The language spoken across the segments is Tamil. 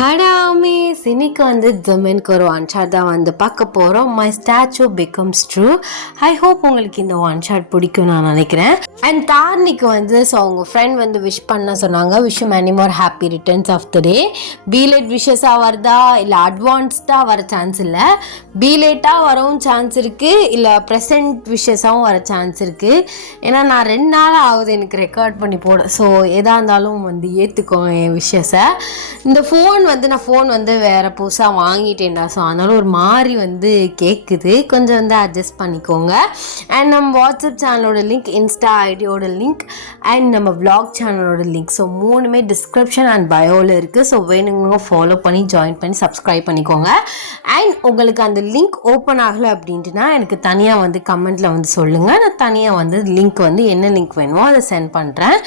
ஹடாமே இன்னைக்கு வந்து ஜமீனுக்கு ஒரு ஒன் ஷாட் தான் வந்து பார்க்க போகிறோம். My statue becomes true. I hope உங்களுக்கு இந்த ஒன் ஷாட் பிடிக்கும் நான் நினைக்கிறேன். அண்ட் தார்னிக்கு வந்து ஸோ அவங்க ஃப்ரெண்ட் வந்து விஷ் பண்ண சொன்னாங்க. Wish many more happy returns of the day. Belated விஷஸாக வருதா இல்லை அட்வான்ஸ்டாக வர சான்ஸ் இல்லை. பீலேட்டாக வரவும் சான்ஸ் இருக்குது, இல்லை ப்ரெசன்ட் விஷஸாகவும் வர சான்ஸ் இருக்குது. ஏன்னா நான் 2 நாள் ஆகுது எனக்கு ரெக்கார்ட் பண்ணி போட. ஸோ எதாக இருந்தாலும் வந்து ஏற்றுக்கோங்க என் விஷஸை. இந்த ஃபோன் வந்து வேறு புதுசாக வாங்கிட்டேன்டா. ஸோ அதனால ஒரு மாதிரி வந்து கேட்குது, கொஞ்சம் வந்து அட்ஜஸ்ட் பண்ணிக்கோங்க. அண்ட் நம்ம வாட்ஸ்அப் சேனலோட லிங்க், இன்ஸ்டா ஐடியோட லிங்க் அண்ட் நம்ம விளாக் சேனலோட லிங்க், ஸோ 3மே டிஸ்கிரிப்ஷன் அண்ட் பயோவில் இருக்குது. ஸோ வேணுங்க ஃபாலோ பண்ணி ஜாயின் பண்ணி சப்ஸ்கிரைப் பண்ணிக்கோங்க. அண்ட் உங்களுக்கு அந்த லிங்க் ஓப்பன் ஆகலை அப்படின்ட்டுனா எனக்கு தனியாக வந்து கமெண்ட்டில் வந்து சொல்லுங்கள். நான் தனியாக வந்து லிங்க் வந்து என்ன லிங்க் வேணுமோ அதை சென்ட் பண்ணுறேன்.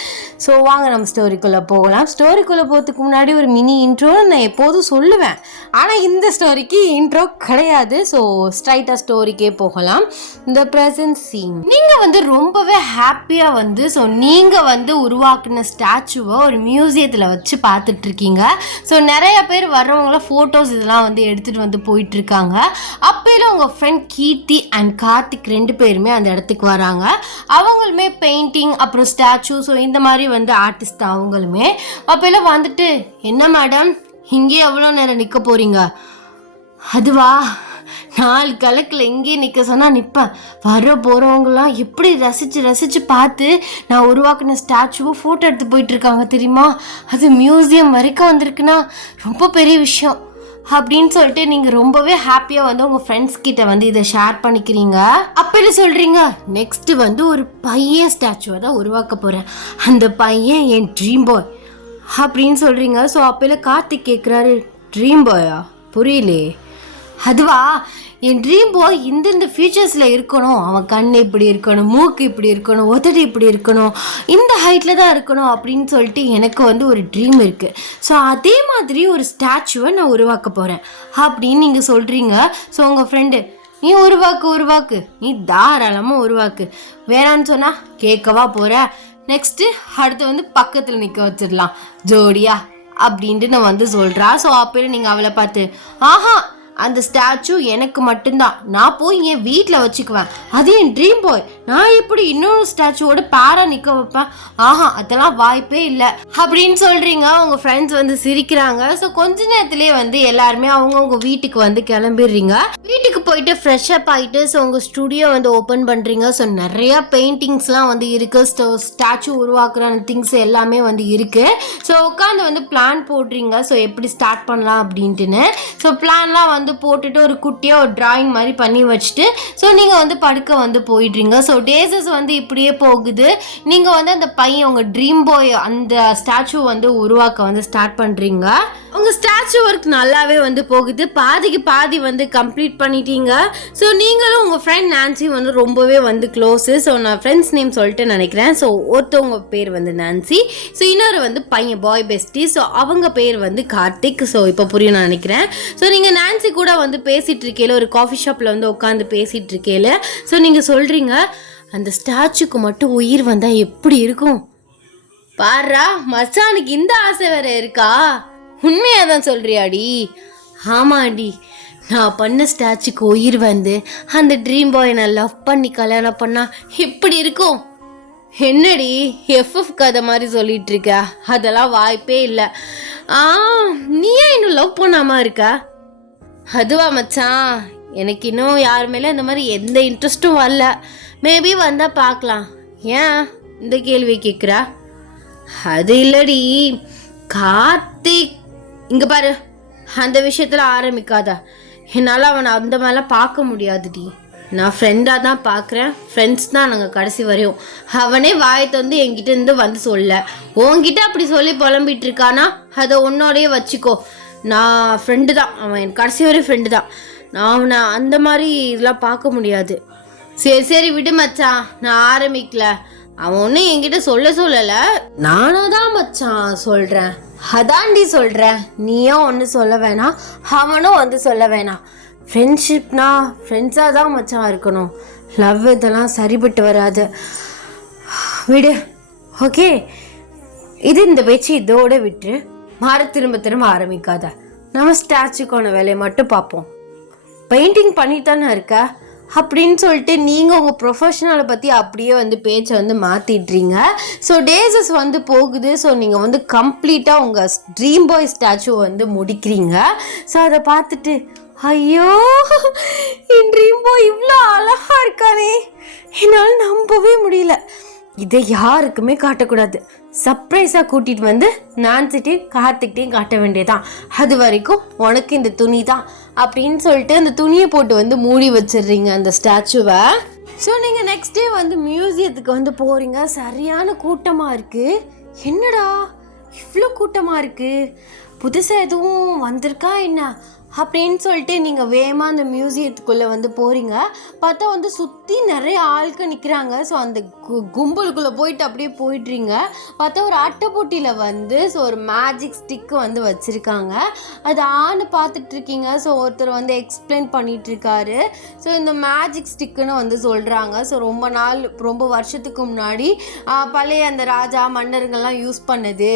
ஸோ வாங்க நம்ம ஸ்டோரிக்குள்ளே போகலாம். ஸ்டோரிக்குள்ளே போகிறதுக்கு முன்னாடி ஒரு மினி இன்ட்ரோ நான் எப்போதும் சொல்லுவேன், ஆனால் இந்த ஸ்டோரிக்கு இன்ட்ரோ கிடையாது. ஸோ ஸ்ட்ரைட்டாக ஸ்டோரிக்கே போகலாம். இந்த ப்ரெசன்ட் சீன் நீங்கள் வந்து ரொம்பவே ஹாப்பியாக வந்து ஸோ நீங்கள் வந்து உருவாக்குன ஸ்டாச்சுவை ஒரு மியூசியத்தில் வச்சு பார்த்துட்ருக்கீங்க. ஸோ நிறைய பேர் வர்றவங்களாம் ஃபோட்டோஸ் இதெல்லாம் வந்து எடுத்துகிட்டு வந்து போயிட்டுருக்காங்க. அப்போல உங்கள் ஃப்ரெண்ட் கீர்த்தி அண்ட் கார்த்திக் 2 பேருமே அந்த இடத்துக்கு வராங்க. அவங்களுமே பெயிண்டிங் அப்புறம் ஸ்டாச்சு ஸோ இந்த மாதிரி வந்து ஆர்டிஸ்ட் அவங்களுமே. அப்போல வந்துட்டு, என்ன மேடம் இங்கே எவ்வளோ நேரம் நிற்க போகிறீங்க? அதுவா, 4 கலக்கில் எங்கேயே நிற்க சொன்னால் நிற்பேன். வர போகிறவங்களாம் எப்படி ரசித்து பார்த்து நான் உருவாக்கின ஸ்டாச்சுவை ஃபோட்டோ எடுத்து போயிட்டுருக்காங்க தெரியுமா? அது மியூசியம் வரைக்கும் வந்திருக்குன்னா ரொம்ப பெரிய விஷயம் அப்படின்னு சொல்லிட்டு நீங்கள் ரொம்பவே ஹாப்பியாக வந்து உங்கள் ஃப்ரெண்ட்ஸ் கிட்ட வந்து இதை ஷேர் பண்ணிக்கிறீங்க. அப்படி சொல்கிறீங்க, நெக்ஸ்ட்டு வந்து ஒரு பையன் ஸ்டாச்சுவை தான் உருவாக்க போகிறேன். அந்த பையன் என் ட்ரீம் பாய் அப்படின்னு சொல்கிறீங்க. ஸோ அப்போல கார்த்திக் கேட்குறாரு, ட்ரீம் பாயா? புரியலே. அதுவா, என் ட்ரீம் பாய் இந்த ஃபியூச்சர்ஸில் இருக்கணும். அவன் கண் இப்படி இருக்கணும், மூக்கு இப்படி இருக்கணும், உதடு இப்படி இருக்கணும், இந்த ஹைட்டில் தான் இருக்கணும் அப்படின்னு சொல்லிட்டு எனக்கு வந்து ஒரு ட்ரீம் இருக்குது. ஸோ அதே மாதிரி ஒரு ஸ்டாச்சுவை நான் உருவாக்க போகிறேன் அப்படின்னு நீங்கள் சொல்கிறீங்க. ஸோ உங்கள் ஃப்ரெண்டு, நீ உருவாக்கு, நீ தாராளமாக உருவாக்கு, வேணான்னு சொன்னால் கேட்கவா போகிற? நெக்ஸ்ட்டு அடுத்து வந்து பக்கத்தில் நிற்க வச்சிடலாம் ஜோடியா அப்படின்ட்டு நான் வந்து சொல்கிறா. ஸோ அப்போ நீங்கள் அவளை பார்த்து, ஆஹா அந்த ஸ்டாச்சு எனக்கு மட்டும்தான், நான் போய் என் வீட்டில் வச்சுக்குவேன், அது என் ட்ரீம் பாய், நான் எப்படி இன்னொரு ஸ்டாச்சுவோட பேரா நிற்க வைப்பேன்? ஆஹா அதெல்லாம் வாய்ப்பே இல்லை அப்படின்னு சொல்கிறீங்க. உங்கள் ஃப்ரெண்ட்ஸ் வந்து சிரிக்கிறாங்க. ஸோ கொஞ்ச நேரத்துலேயே வந்து எல்லாருமே அவங்கவுங்க வீட்டுக்கு வந்து கிளம்பிடுறீங்க. வீட்டுக்கு போயிட்டு ஃப்ரெஷ் அப் ஆகிட்டு ஸோ உங்கள் ஸ்டுடியோ வந்து ஓப்பன் பண்ணுறீங்க. ஸோ நிறையா பெயிண்டிங்ஸ்லாம் வந்து இருக்குது, ஸ்டாச்சு உருவாக்குற திங்ஸ் எல்லாமே வந்து இருக்குது. ஸோ உட்காந்து வந்து பிளான் போடுறீங்க. ஸோ எப்படி ஸ்டார்ட் பண்ணலாம் அப்படின்ட்டுன்னு. ஸோ பிளான்லாம் வந்து போட்டுட்டு ஒரு குட்டியாக ஒரு டிராயிங் மாதிரி பண்ணி வச்சுட்டு ஸோ நீங்கள் வந்து படுக்க வந்து போயிடுறீங்க. ஸோ டேஸஸ் வந்து இப்படியே போகுது. நீங்கள் வந்து அந்த பையன் உங்கள் ட்ரீம் பாய் அந்த ஸ்டாச்சு வந்து உருவாக்க வந்து ஸ்டார்ட் பண்ணுறீங்க. உங்கள் ஸ்டாச்சு ஒர்க் நல்லாவே வந்து போகுது. பாதிக்கு பாதி வந்து கம்ப்ளீட் பண்ணிட்டீங்க. ஸோ நீங்களும் உங்கள் ஃப்ரெண்ட் நான்சி வந்து ரொம்பவே வந்து க்ளோஸு. ஸோ நான் ஃப்ரெண்ட்ஸ் நேம் சொல்லிட்டு நினைக்கிறேன். ஸோ ஒருத்தவங்க பேர் வந்து நான்சி, ஸோ இன்னொரு வந்து பையன் பாய் பெஸ்டி, ஸோ அவங்க பேர் வந்து கார்த்திக். ஸோ இப்போ புரியும் நான் நினைக்கிறேன். ஸோ நீங்கள் நான்சி கூட வந்து பேசிகிட்டு இருக்கையில ஒரு காஃபி ஷாப்பில் வந்து உட்காந்து பேசிகிட்டு இருக்கையில ஸோ நீங்கள் சொல்கிறீங்க, அந்த ஸ்டாச்சுக்கு மட்டும் உயிர் வந்தால் எப்படி இருக்கும் பாரா மச்சானுக்கு, இந்த ஆசை வேற இருக்கா? உண்மையாக தான் சொல்கிறியாடி? ஆமாடி, நான் பண்ண ஸ்டாச்சுக்கு உயிர் வந்து அந்த ட்ரீம் பாய் நான் லவ் பண்ணி கல்யாணம் பண்ணால் எப்படி இருக்கும்? என்னடி எஃப்எஃப் கதை மாதிரி சொல்லிட்டு இருக்க? அதெல்லாம் வாய்ப்பே இல்லை. நீ ஏன் இன்னும் லவ் பண்ணாமல் இருக்க? அதுவா மச்சான், எனக்கு இன்னும் யார் மேலே இந்த மாதிரி எந்த இன்ட்ரெஸ்ட்டும் வரல. மேபி வந்தால் பார்க்கலாம். ஏன் இந்த கேள்வி கேட்குறா? அது இல்லடி கார்த்திக், இங்கே பாரு, அந்த விஷயத்தில் ஆரம்பிக்காதா. என்னால் அவனை அந்த மாதிரிலாம் பார்க்க முடியாதுடி. நான் ஃப்ரெண்டாக தான் பார்க்குறேன். ஃப்ரெண்ட்ஸ் தான் நாங்கள் கடைசி வரையும். அவனே வாயத்தை வந்து என்கிட்ட வந்து சொல்ல, உன்கிட்ட அப்படி சொல்லி புலம்பிட்டு இருக்கானா அதை உன்னோடையே வச்சுக்கோ. நான் ஃப்ரெண்டு தான், அவன் கடைசி வரையும் ஃப்ரெண்டு தான். நான் அவனை அந்த மாதிரி இதெல்லாம் பார்க்க முடியாது. சரி விடு மச்சான், நான் ஆரம்பிக்கல. அவன் ஒன்றும் என்கிட்ட சொல்லலை, நானாக தான் மச்சான் சொல்கிறேன். அதாண்டி சொல்கிறேன், நீயும் ஒன்றும் சொல்ல வேணாம், அவனும் வந்து சொல்ல வேணாம். ஃப்ரெண்ட்ஷிப்னா ஃப்ரெண்ட்ஸாக தான் மச்சான் இருக்கணும். லவ் இதெல்லாம் சரிபட்டு வராது, விடு. ஓகே, இது இந்த பேச்சு இதோட விட்டு திரும்ப திரும்ப ஆரம்பிக்காத. நம்ம ஸ்டாச்சுக்கான வேலையை மட்டும் பார்ப்போம். பெயிண்டிங் பண்ணிட்டு தானே இருக்க அப்படின்னு சொல்லிட்டு நீங்கள் உங்கள் ப்ரொஃபஷனலை பற்றி அப்படியே வந்து பேச்சை வந்து மாற்றிடுறீங்க. ஸோ டேஸஸ் வந்து போகுது. ஸோ நீங்கள் வந்து கம்ப்ளீட்டாக உங்கள் ட்ரீம் பாய் ஸ்டாச்சு வந்து முடிக்கிறீங்க. ஸோ அதை பார்த்துட்டு ஐயோ என் ட்ரீம் பாய் இவ்வளோ அழகாக இருக்கானே, என்னால் நம்பவே முடியல, இதை யாருக்குமே காட்டக்கூடாது, சர்ப்ரைஸாக கூட்டிகிட்டு வந்து நான்சிட்டையும் கார்த்திக்கிட்டையும் காட்ட வேண்டியதான், அது வரைக்கும் உனக்கு இந்த துணி தான் அப்படின்னு சொல்லிட்டு அந்த துணியை போட்டு வந்து மூடி வச்சிடுறீங்க அந்த ஸ்டாச்சுவை. ஸோ நீங்கள் நெக்ஸ்ட் டே வந்து மியூசியத்துக்கு வந்து போகிறீங்க. சரியான கூட்டமாக இருக்குது. என்னடா இவ்வளோ கூட்டமாக இருக்குது, புதுசாக எதுவும் வந்திருக்கா என்ன அப்படின்னு சொல்லிட்டு நீங்கள் வேகமாக அந்த மியூசியத்துக்குள்ளே வந்து போகிறீங்க. பார்த்தா வந்து சுற்றி நிறைய ஆட்கள் நிற்கிறாங்க. ஸோ அந்த கும்பலுக்குள்ளே போயிட்டு அப்படியே போயிடுறீங்க. பார்த்தா ஒரு அட்டைப்பொட்டியில் வந்து ஸோ ஒரு மேஜிக் ஸ்டிக்கு வந்து வச்சுருக்காங்க. அது ஆன்னு பார்த்துட்ருக்கீங்க. ஸோ ஒருத்தர் வந்து எக்ஸ்பிளைன் பண்ணிகிட்ருக்காரு. ஸோ இந்த மேஜிக் ஸ்டிக்குன்னு வந்து சொல்கிறாங்க. ஸோ ரொம்ப வருஷத்துக்கு முன்னாடி பழைய அந்த ராஜா மன்னர்கள்லாம் யூஸ் பண்ணது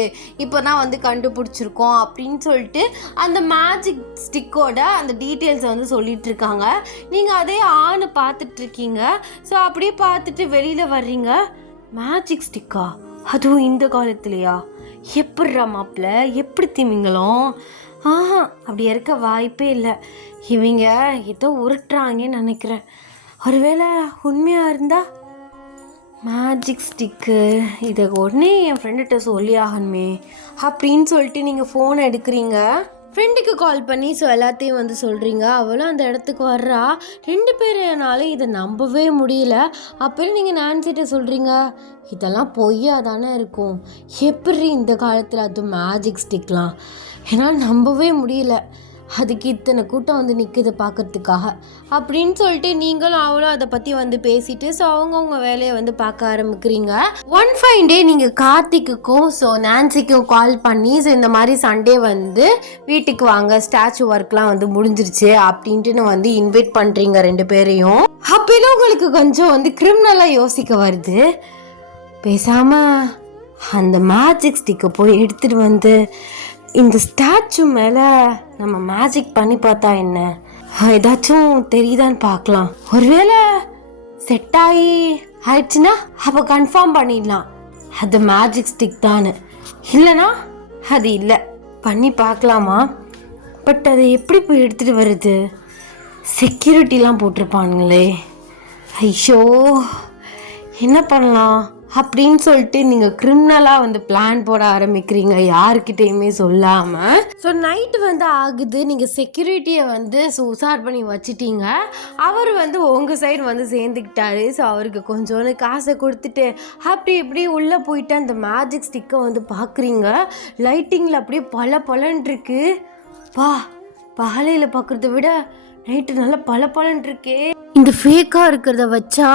இப்போ தான் வந்து கண்டுபிடிச்சிருக்கோம் அப்படின்னு சொல்லிட்டு அந்த மேஜிக் ஸ்டிக் அந்த டீட்டெயில்ஸை வந்து சொல்லிட்டு இருக்காங்க. நீங்கள் அதே ஆன்னு பார்த்துட்டு இருக்கீங்க. ஸோ அப்படியே பார்த்துட்டு வெளியில் வர்றீங்க. மேஜிக் ஸ்டிக்கா, அதுவும் இந்த காலத்துலையா, எப்படிரா மாப்பிள்ள, எப்படி திமிங்களும், அப்படி இருக்க வாய்ப்பே இல்லை, இவங்க ஏதோ உருட்டுறாங்கன்னு நினைக்கிறேன். ஒருவேளை உண்மையாக இருந்தா மேஜிக் ஸ்டிக்கு, இதை உடனே என் ஃப்ரெண்டுகிட்ட சொல்லி ஆகணுமே அப்படின்னு சொல்லிட்டு நீங்கள் ஃபோன் எடுக்கிறீங்க. ஃப்ரெண்டுக்கு கால் பண்ணி ஸோ எல்லாத்தையும் வந்து சொல்கிறீங்க. அவளும் அந்த இடத்துக்கு வர்றா. 2 பேருனாலும் இதை நம்பவே முடியல. அப்புறம் நீங்கள் நான்சிட்ட சொல்கிறீங்க, இதெல்லாம் பொய்யா தானே இருக்கும், எப்படி இந்த காலத்தில் அது மேஜிக் ஸ்டிக்லாம், என்னால் நம்பவே முடியல, அதுக்கு இத்தனை கூட்டம் வந்து நிற்குது பார்க்கறதுக்காக அப்படின்னு சொல்லிட்டு நீங்களும் அவளும் அதை பற்றி வந்து பேசிட்டு ஸோ அவங்கவுங்க வேலையை வந்து பார்க்க ஆரம்பிக்கிறீங்க. ஒன் ஃபைன் டே நீங்கள் கார்த்திக்குக்கும் ஸோ நான்சிக்கும் கால் பண்ணி ஸோ இந்த மாதிரி சண்டே வந்து வீட்டுக்கு வாங்க, ஸ்டாச்சு ஒர்க்லாம் வந்து முடிஞ்சிருச்சு அப்படின்ட்டு வந்து இன்வைட் பண்ணுறீங்க 2 பேரையும். அப்போலாம் உங்களுக்கு கொஞ்சம் வந்து கிரிமினலாக யோசிக்க வருது. பேசாமல் அந்த மேஜிக் ஸ்டிக்கை போய் எடுத்துகிட்டு வந்து இந்த ஸ்டாச்சு மேலே நம்ம மேஜிக் பண்ணி பார்த்தா என்ன, ஏதாச்சும் தெரியுதான்னு பார்க்கலாம். ஒருவேளை செட் ஆயிடுச்சுன்னா அப்போ கன்ஃபார்ம் பண்ணிடலாம் அது மேஜிக் ஸ்டிக் தானு, இல்லைனா அது இல்லை, பண்ணி பார்க்கலாமா. பட் அதை எப்படி போய் எடுத்துகிட்டு வருது, செக்யூரிட்டிலாம் போட்டிருப்பானுங்களே, ஐயோ என்ன பண்ணலாம் அப்படின்னு சொல்லிட்டு நீங்கள் கிரிமினலாக வந்து பிளான் போட ஆரம்பிக்கிறீங்க யாருக்கிட்டையுமே சொல்லாமல். ஸோ நைட்டு வந்து ஆகுது. நீங்கள் செக்யூரிட்டியை வந்து உசார் பண்ணி வச்சுட்டீங்க. அவர் வந்து உங்கள் சைடு வந்து சேர்ந்துக்கிட்டாரு. ஸோ அவருக்கு கொஞ்சோன்னு காசை கொடுத்துட்டு அப்படி இப்படி உள்ளே போயிட்டு அந்த மேஜிக் ஸ்டிக்கை வந்து பார்க்குறீங்க. லைட்டிங்கில் அப்படியே பலன்னு இருக்கு. பகலையில் பார்க்குறத விட நைட்டு நல்லா பலன்னு இருக்கே. இந்த ஃபேக்காக இருக்கிறத வச்சா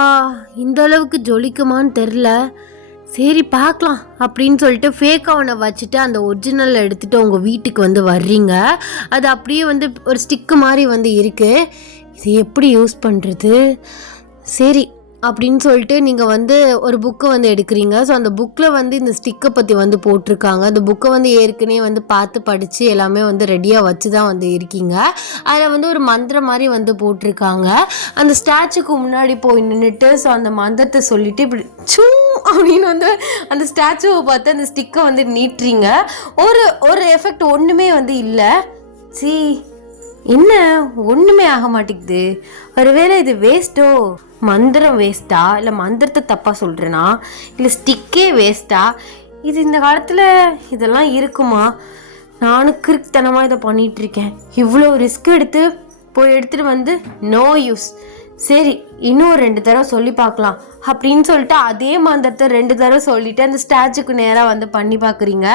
இந்த அளவுக்கு ஜொலிக்குமான்னு தெரில, சரி பார்க்கலாம் அப்படின்னு சொல்லிட்டு ஃபேக்காக ஒன்று வச்சுட்டு அந்த ஒரிஜினல் எடுத்துகிட்டு உங்கள் வீட்டுக்கு வந்து வர்றீங்க. அது அப்படியே வந்து ஒரு ஸ்டிக்கு மாதிரி வந்து இருக்குது. இது எப்படி யூஸ் பண்ணுறது, சரி அப்படின்னு சொல்லிட்டு நீங்கள் வந்து ஒரு புக்கை வந்து எடுக்கிறீங்க. ஸோ அந்த புக்கில் வந்து இந்த ஸ்டிக்கை பற்றி வந்து போட்டிருக்காங்க. அந்த புக்கை வந்து ஏற்கனவே வந்து பார்த்து படித்து எல்லாமே வந்து ரெடியாக வச்சு தான் வந்து இருக்கீங்க. அதில் வந்து ஒரு மந்திரம் மாதிரி வந்து போட்டிருக்காங்க. அந்த ஸ்டாச்சுக்கு முன்னாடி போய் நின்றுட்டு ஸோ அந்த மந்திரத்தை சொல்லிவிட்டு இப்படி சூ அப்படின்னு வந்து அந்த ஸ்டாச்சுவை பார்த்து அந்த ஸ்டிக்கை வந்து நீட்டுறீங்க. ஒரு எஃபெக்ட் ஒன்றுமே வந்து இல்லை. என்ன ஒன்றுமே ஆக மாட்டேங்குது, ஒருவேளை இது வேஸ்ட்டோ, மந்திரம் வேஸ்ட்டா, இல்லை மந்திரத்தை தப்பாக சொல்கிறேன்னா, இல்லை ஸ்டிக்கே வேஸ்ட்டா, இது இந்த காலத்தில் இதெல்லாம் இருக்குமா, நானும் கிறுக்குத்தனமாக இதை பண்ணிகிட்ருக்கேன், இவ்வளோ ரிஸ்க் எடுத்துகிட்டு வந்து நோ யூஸ், சரி இன்னும் 2 தடவை சொல்லி பார்க்கலாம் அப்படின்னு சொல்லிட்டு அதே மந்திரத்தை 2 தடவை சொல்லிவிட்டு அந்த ஸ்டாச்சுக்கு நேராக வந்து பண்ணி பார்க்குறீங்க.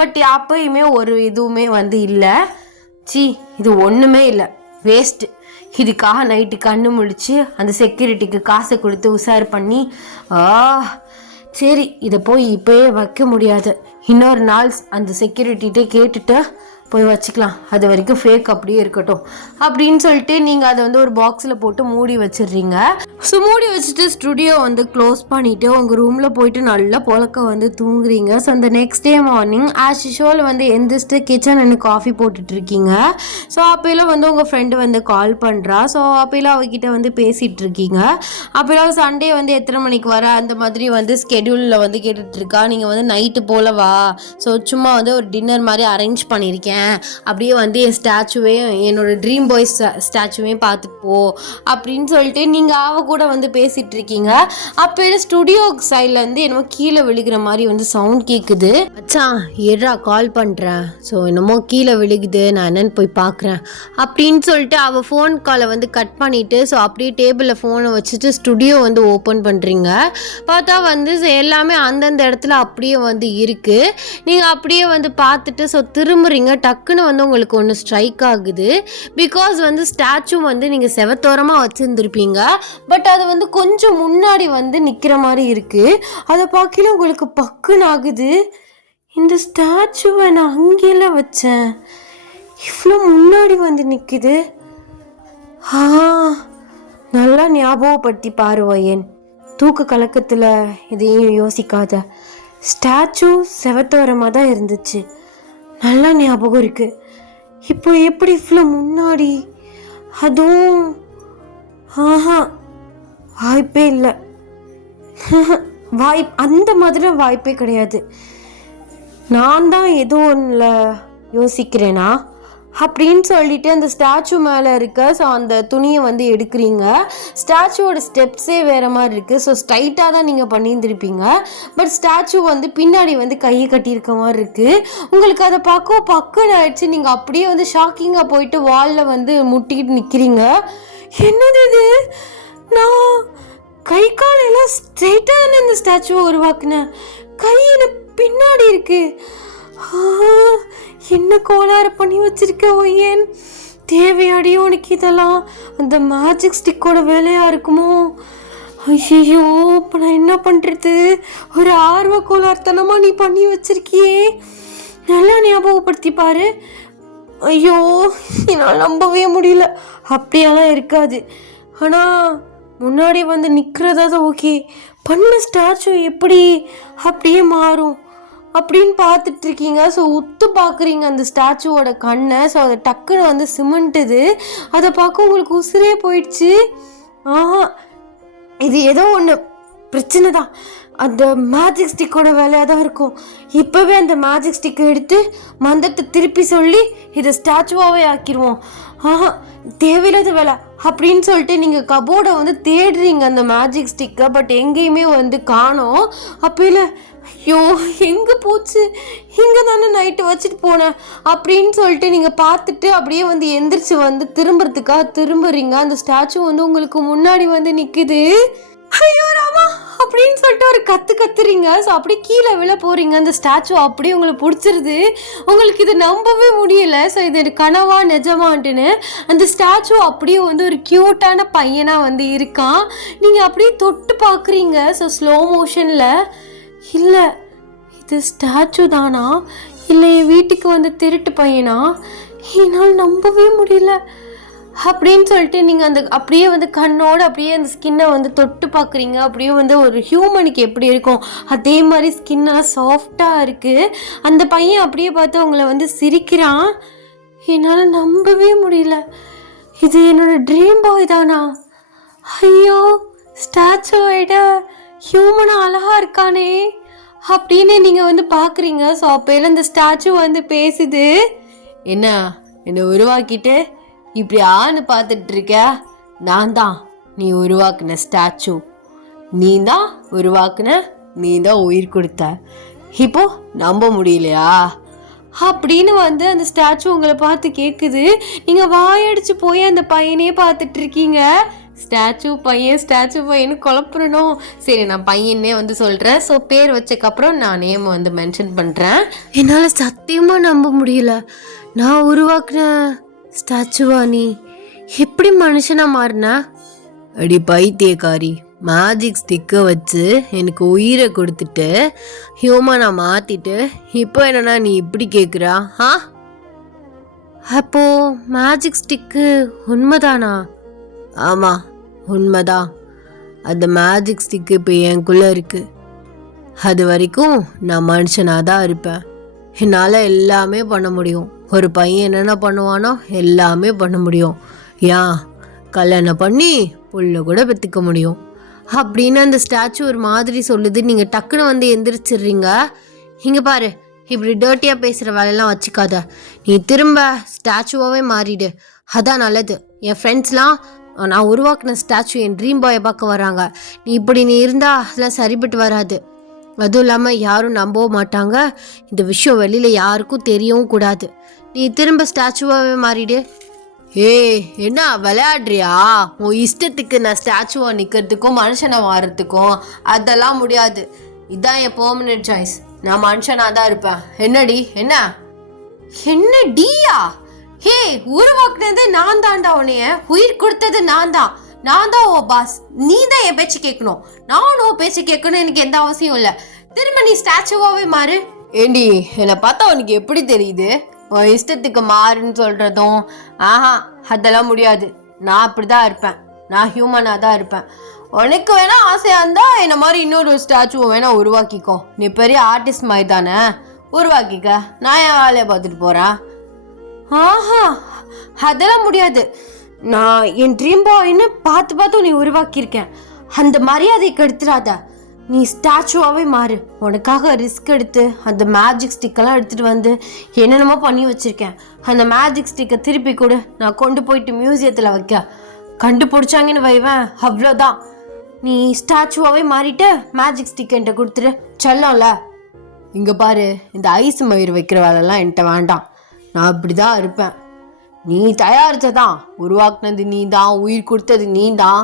பட் அப்போயுமே ஒரு இதுவுமே வந்து இல்லை. இது ஒன்றுமே இல்லை, வேஸ்ட்டு. இதுக்காக நைட்டு கண்ணு முழிச்சு அந்த செக்யூரிட்டிக்கு காசை கொடுத்து உஷார் பண்ணி சரி இதை போய் இப்போயே வைக்க முடியாது, இன்னொரு நாள் அந்த செக்யூரிட்டிகிட்டே கேட்டுட்டு போய் வச்சுக்கலாம், அது வரைக்கும் ஃபேக் அப்படியே இருக்கட்டும் அப்படின்னு சொல்லிட்டு நீங்கள் அதை வந்து ஒரு பாக்ஸில் போட்டு மூடி வச்சிடுறீங்க. ஸோ மூடி வச்சுட்டு ஸ்டுடியோ வந்து க்ளோஸ் பண்ணிவிட்டு உங்கள் ரூமில் போயிட்டு நல்லா பொழக்க வந்து தூங்குறீங்க. ஸோ அந்த next day morning as usual வந்து எந்திரிச்சிட்டு கிச்சன் எனக்கு காஃபி போட்டுட்ருக்கீங்க. ஸோ அப்போலாம் வந்து உங்கள் ஃப்ரெண்டு வந்து கால் பண்ணுறா. ஸோ அப்போலாம் அவகிட்ட வந்து பேசிகிட்டு இருக்கீங்க. அப்போலாம் சண்டே வந்து எத்தனை மணிக்கு வர அந்த மாதிரி வந்து ஸ்கெடியூலில் வந்து கேட்டுட்ருக்கா. நீங்கள் வந்து நைட்டு போல் வா, ஸோ சும்மா வந்து ஒரு டின்னர் மாதிரி அரேஞ்ச் பண்ணியிருக்கேன், அப்படியே வந்து என் ஸ்டாச்சுவே என்னோட ட்ரீம் பாய் ஸ்டாச்சுவே பார்த்துட்டு போ அப்படின்னு சொல்லிட்டு நீங்கள் அவ கூட வந்து பேசிகிட்டு இருக்கீங்க. அப்போ ஸ்டுடியோ சைட்லேருந்து என்னமோ கீழே விழுகிற மாதிரி வந்து சவுண்ட் கேட்குது. மச்சான் ஏறா கால் பண்ணுறேன், ஸோ என்னமோ கீழே விழுகுது, நான் என்னன்னு போய் பார்க்குறேன் அப்படின்னு சொல்லிட்டு அவள் ஃபோன் காலை வந்து கட் பண்ணிவிட்டு ஸோ அப்படியே டேபிளில் ஃபோனை வச்சுட்டு ஸ்டுடியோ வந்து ஓப்பன் பண்ணுறீங்க. பார்த்தா வந்து எல்லாமே அந்தந்த இடத்துல அப்படியே வந்து இருக்குது. நீங்கள் அப்படியே வந்து பார்த்துட்டு ஸோ திரும்புறீங்க. டக்குன்னு வந்து உங்களுக்கு ஒன்று ஸ்ட்ரைக் ஆகுது. பிகாஸ் வந்து ஸ்டாச்சு வந்து நீங்கள் செவத்தோரமாக வச்சுருந்துருப்பீங்க, பட் அது வந்து கொஞ்சம் முன்னாடி வந்து நிற்கிற மாதிரி இருக்குது. அதை பார்க்கல உங்களுக்கு பக்குன்னு ஆகுது. இந்த ஸ்டாச்சுவை நான் அங்கேயெல்லாம் வச்சேன், இவ்வளோ முன்னாடி வந்து நிற்குது. நல்லா ஞாபகப்படுத்தி பாருவையன், தூக்க கலக்கத்தில் இதையும் யோசிக்காத. ஸ்டாச்சு செவத்தோரமாக தான் இருந்துச்சு, நல்லா ஞாபகம் இருக்கு. இப்போ எப்படி இவ்வளோ முன்னாடி? அதுவும் வாய்ப்பே இல்லை. அந்த மாதிரி வாய்ப்பே கிடையாது. நான் தான் ஏதோ ஒன்றில் யோசிக்கிறேனா அப்படின்னு சொல்லிட்டு அந்த ஸ்டாச்சு மேலே இருக்க ஸோ அந்த துணியை வந்து எடுக்கிறீங்க. ஸ்டாச்சுவோட ஸ்டெப்ஸே வேறு மாதிரி இருக்குது. ஸோ ஸ்ட்ரைட்டாக தான் நீங்கள் பண்ணியிருந்துருப்பீங்க, பட் ஸ்டாச்சு வந்து பின்னாடி வந்து கையை கட்டியிருக்க மாதிரி இருக்குது. உங்களுக்கு அதை பார்க்க பக்குன்னு ஆயிடுச்சு. நீங்கள் அப்படியே வந்து ஷாக்கிங்காக போயிட்டு வாலில் வந்து முட்டிக்கிட்டு நிற்கிறீங்க. என்னது இது? நான் கை காலெல்லாம் ஸ்ட்ரைட்டாக தானே இந்த ஸ்டாச்சுவை உருவாக்குனேன், கை எனக்கு பின்னாடி இருக்குது. என்ன கோளாறு பண்ணி வச்சிருக்க ஒய்யன், தேவையாடியோ உனக்கு இதெல்லாம்? அந்த மேஜிக் ஸ்டிக்கோட வேலையாக இருக்குமோ? ஐயோ, இப்போ நான் என்ன பண்ணுறது? ஒரு ஆர்வ கோளாறுத்தனமாக நீ பண்ணி வச்சிருக்கியே, நல்லா ஞாபகப்படுத்தி பாரு. ஐயோ, என்னால் நம்பவே முடியல. அப்படியெல்லாம் இருக்காது. ஆனால் முன்னாடி வந்து நிற்கிறதாவது ஓகே, பண்ண ஸ்டாச்சு எப்படி அப்படியே மாறும் அப்படின்னு பார்த்துட்ருக்கீங்க. ஸோ உத்து பார்க்குறீங்க அந்த ஸ்டாச்சுவோட கண்ணை. ஸோ அதை டக்குன்னு வந்து சிமெண்ட்டுது. அதை பார்க்க உங்களுக்கு உசுரே போயிடுச்சு. இது ஏதோ ஒன்று பிரச்சனை தான், அந்த மேஜிக் ஸ்டிக்கோட வேலையாக தான் இருக்கும். இப்போவே அந்த மேஜிக் ஸ்டிக்கை எடுத்து மந்திரத்தை திருப்பி சொல்லி இதை ஸ்டாச்சுவாகவே ஆக்கிடுவோம். தேவையில்லாத வேலை அப்படின்னு சொல்லிட்டு நீங்கள் கபோர்டை வந்து தேடுறீங்க அந்த மேஜிக் ஸ்டிக்கை, பட் எங்கேயுமே வந்து காணோம். அப்போ இல்லை, ஐயோ எங்கே போச்சு, இங்கே தானே நைட்டு வச்சுட்டு போனேன் அப்படின்னு சொல்லிட்டு நீங்கள் பார்த்துட்டு அப்படியே வந்து எந்திரிச்சு வந்து திரும்புறதுக்காக திரும்புறீங்க. அந்த ஸ்டாச்சு வந்து உங்களுக்கு முன்னாடி வந்து நிற்குது. ஐயோ ராமா அப்படின்னு சொல்லிட்டு ஒரு கத்துறீங்க. ஸோ அப்படியே கீழே விழ போகிறீங்க. அந்த ஸ்டாச்சு அப்படியே உங்களை பிடிச்சிருது. உங்களுக்கு இது நம்பவே முடியலை. ஸோ இது கனவா நிஜமான்ட்டுன்னு. அந்த ஸ்டாச்சு அப்படியே வந்து ஒரு க்யூட்டான பையனாக வந்து இருக்கான். நீங்கள் அப்படியே தொட்டு பார்க்குறீங்க. ஸோ ஸ்லோ மோஷனில். இல்லை, இது ஸ்டாச்சு தானா இல்லை என் வீட்டுக்கு வந்து திருட்டு பையனா? என்னால் நம்பவே முடியல அப்படின்னு சொல்லிட்டு நீங்கள் அந்த அப்படியே வந்து கண்ணோடு அப்படியே அந்த ஸ்கின்னை வந்து தொட்டு பார்க்குறீங்க. அப்படியே வந்து ஒரு ஹியூமனுக்கு எப்படி இருக்கும் அதே மாதிரி ஸ்கின்னாக சாஃப்டாக இருக்குது. அந்த பையன் அப்படியே பார்த்து அவங்கள வந்து சிரிக்கிறான். என்னால் நம்பவே முடியல, இது என்னோட ட்ரீம் பாய் தானா? ஐயோ, ஸ்டாச்சுவோட ஹியூமனாக அழகாக இருக்கானே அப்படின்னு நீங்கள் வந்து பார்க்குறீங்க. ஸோ அப்போல இந்த ஸ்டாச்சு வந்து பேசுது. என்னை உருவாக்கிட்டு இப்படி ஆன்னு பார்த்துட்டு இருக்க? நான் தான் நீ உருவாக்குன ஸ்டாச்சு, நீ தான் உருவாக்குன, நீ தான் உயிர் கொடுத்த, இப்போ நம்ப முடியலையா அப்படின்னு வந்து அந்த ஸ்டாச்சு உங்களை பார்த்து கேட்குது. நீங்கள் வாயடிச்சு போய் அந்த பையனே பார்த்துட்டு இருக்கீங்க. ஸ்டாச்சு பையனு குழப்பணும். சரி, நான் பையனே வந்து சொல்கிறேன். ஸோ பேர் வச்சக்கப்புறம் நான் நேம் வந்து மென்ஷன் பண்ணுறேன். என்னால் சத்தியமாக நம்ப முடியல, நான் உருவாக்குன ஸ்டாச்சுவா நீ? எப்படி மனுஷனா மாறின? அடி பைத்தியக்காரி, மேஜிக் ஸ்டிக்கை வச்சு எனக்கு உயிரை கொடுத்துட்டு ஹியூமனை மாற்றிட்டு இப்போ என்னன்னா நீ இப்படி கேட்குறா? அப்போ மேஜிக் ஸ்டிக்கு உண்மைதானா? ஆமாம், உண்மைதான். அந்த மேஜிக் ஸ்டிக்கு இப்போ எனக்குள்ளே இருக்கு. அது வரைக்கும் நான் மனுஷனாக தான் இருப்பேன். என்னால் எல்லாமே பண்ண முடியும். ஒரு பையன் என்னென்ன பண்ணுவானோ எல்லாமே பண்ண முடியும். ஏன் கல்யாணம் பண்ணி புள்ள கூட பெற்றுக்க முடியும் அப்படின்னு அந்த ஸ்டாச்சு ஒரு மாதிரி சொல்லுது. நீங்கள் டக்குன்னு வந்து எந்திரிச்சிடுறீங்க. இங்கே பாரு, இப்படி டர்ட்டியாக பேசுகிற வேலையெல்லாம் வச்சுக்காத. நீ திரும்ப ஸ்டாச்சுவாகவே மாறிடு, அதான் நல்லது. என் ஃப்ரெண்ட்ஸ்லாம் நான் உருவாக்கின ஸ்டாச்சு என் ட்ரீம் பாயை பார்க்க வராங்க. நீ இருந்தால் அதெல்லாம் சரிப்பட்டு வராது. அதுவும் இல்லாமல் யாரும் நம்பவும் மாட்டாங்க. இந்த விஷயம் வெளியில் யாருக்கும் தெரியவும் கூடாது. நீ திரும்ப ஸ்டாச்சுவாகவே மாறிடு. ஏய், என்ன விளையாடுறியா? உன் இஷ்டத்துக்கு நான் ஸ்டாச்சுவாக நிற்கிறதுக்கும் மனுஷனை மாறுறதுக்கும் அதெல்லாம் முடியாது. இதுதான் என் பெர்மனன்ட் சாய்ஸ். நான் மனுஷனாக தான் இருப்பேன். என்னடி? என்ன டியா? ஹே, உருவாக்குனது நான் தான்டா. உன்னைய உயிர் கொடுத்தது நான் தான். ஓ பாஸ். நீ தான் என் பேச்சு கேட்கணும். நானும் உன் பேச்சு கேட்கணும். எனக்கு எந்த அவசியம் இல்லை. திரும்ப நீ ஸ்டாச்சுவாகவே மாறு. ஏண்டி, என்னை பார்த்தா உனக்கு எப்படி தெரியுது? உன் இஷ்டத்துக்கு மாறுன்னு சொல்கிறதும் அதெல்லாம் முடியாது. நான் அப்படி தான் இருப்பேன். நான் ஹியூமனாக தான் இருப்பேன். உனக்கு வேணா ஆசையாக இருந்தால் என்ன மாதிரி இன்னொரு ஸ்டாச்சுவை வேணா உருவாக்கிக்கோ. நீ பெரிய ஆர்டிஸ்ட் மாதிரி தானே, உருவாக்கிக்க. நான் என் வேலையை பார்த்துட்டு போகிறேன். அதெல்லாம் முடியாது. நான் என் ட்ரீம் பாய்ன்னு பார்த்து நீ உருவாக்கியிருக்கேன். அந்த மரியாதைக்கு எடுத்துடாத. நீ ஸ்டாச்சுவாகவே மாறு. உனக்காக ரிஸ்க் எடுத்து அந்த மேஜிக் ஸ்டிக்கெல்லாம் எடுத்துகிட்டு வந்து என்னென்னமோ பண்ணி வச்சுருக்கேன். அந்த மேஜிக் ஸ்டிக்கை திருப்பி கொடு. நான் கொண்டு போயிட்டு மியூசியத்தில் வைக்க. கண்டுபிடிச்சாங்கன்னு வைவேன், அவ்வளோதான். நீ ஸ்டாச்சுவாகவே மாறிட்டு மேஜிக் ஸ்டிக் என்கிட்ட கொடுத்துரு. செல்லம்ல, இங்கே பாரு, இந்த ஐஸ் மயிர் வைக்கிற வேலைலாம் என்கிட்ட வேண்டாம். நான் அப்படி தான் இருப்பேன். நீ தயாரித்ததான், உருவாக்குனது நீ தான், உயிர் கொடுத்தது நீ தான்,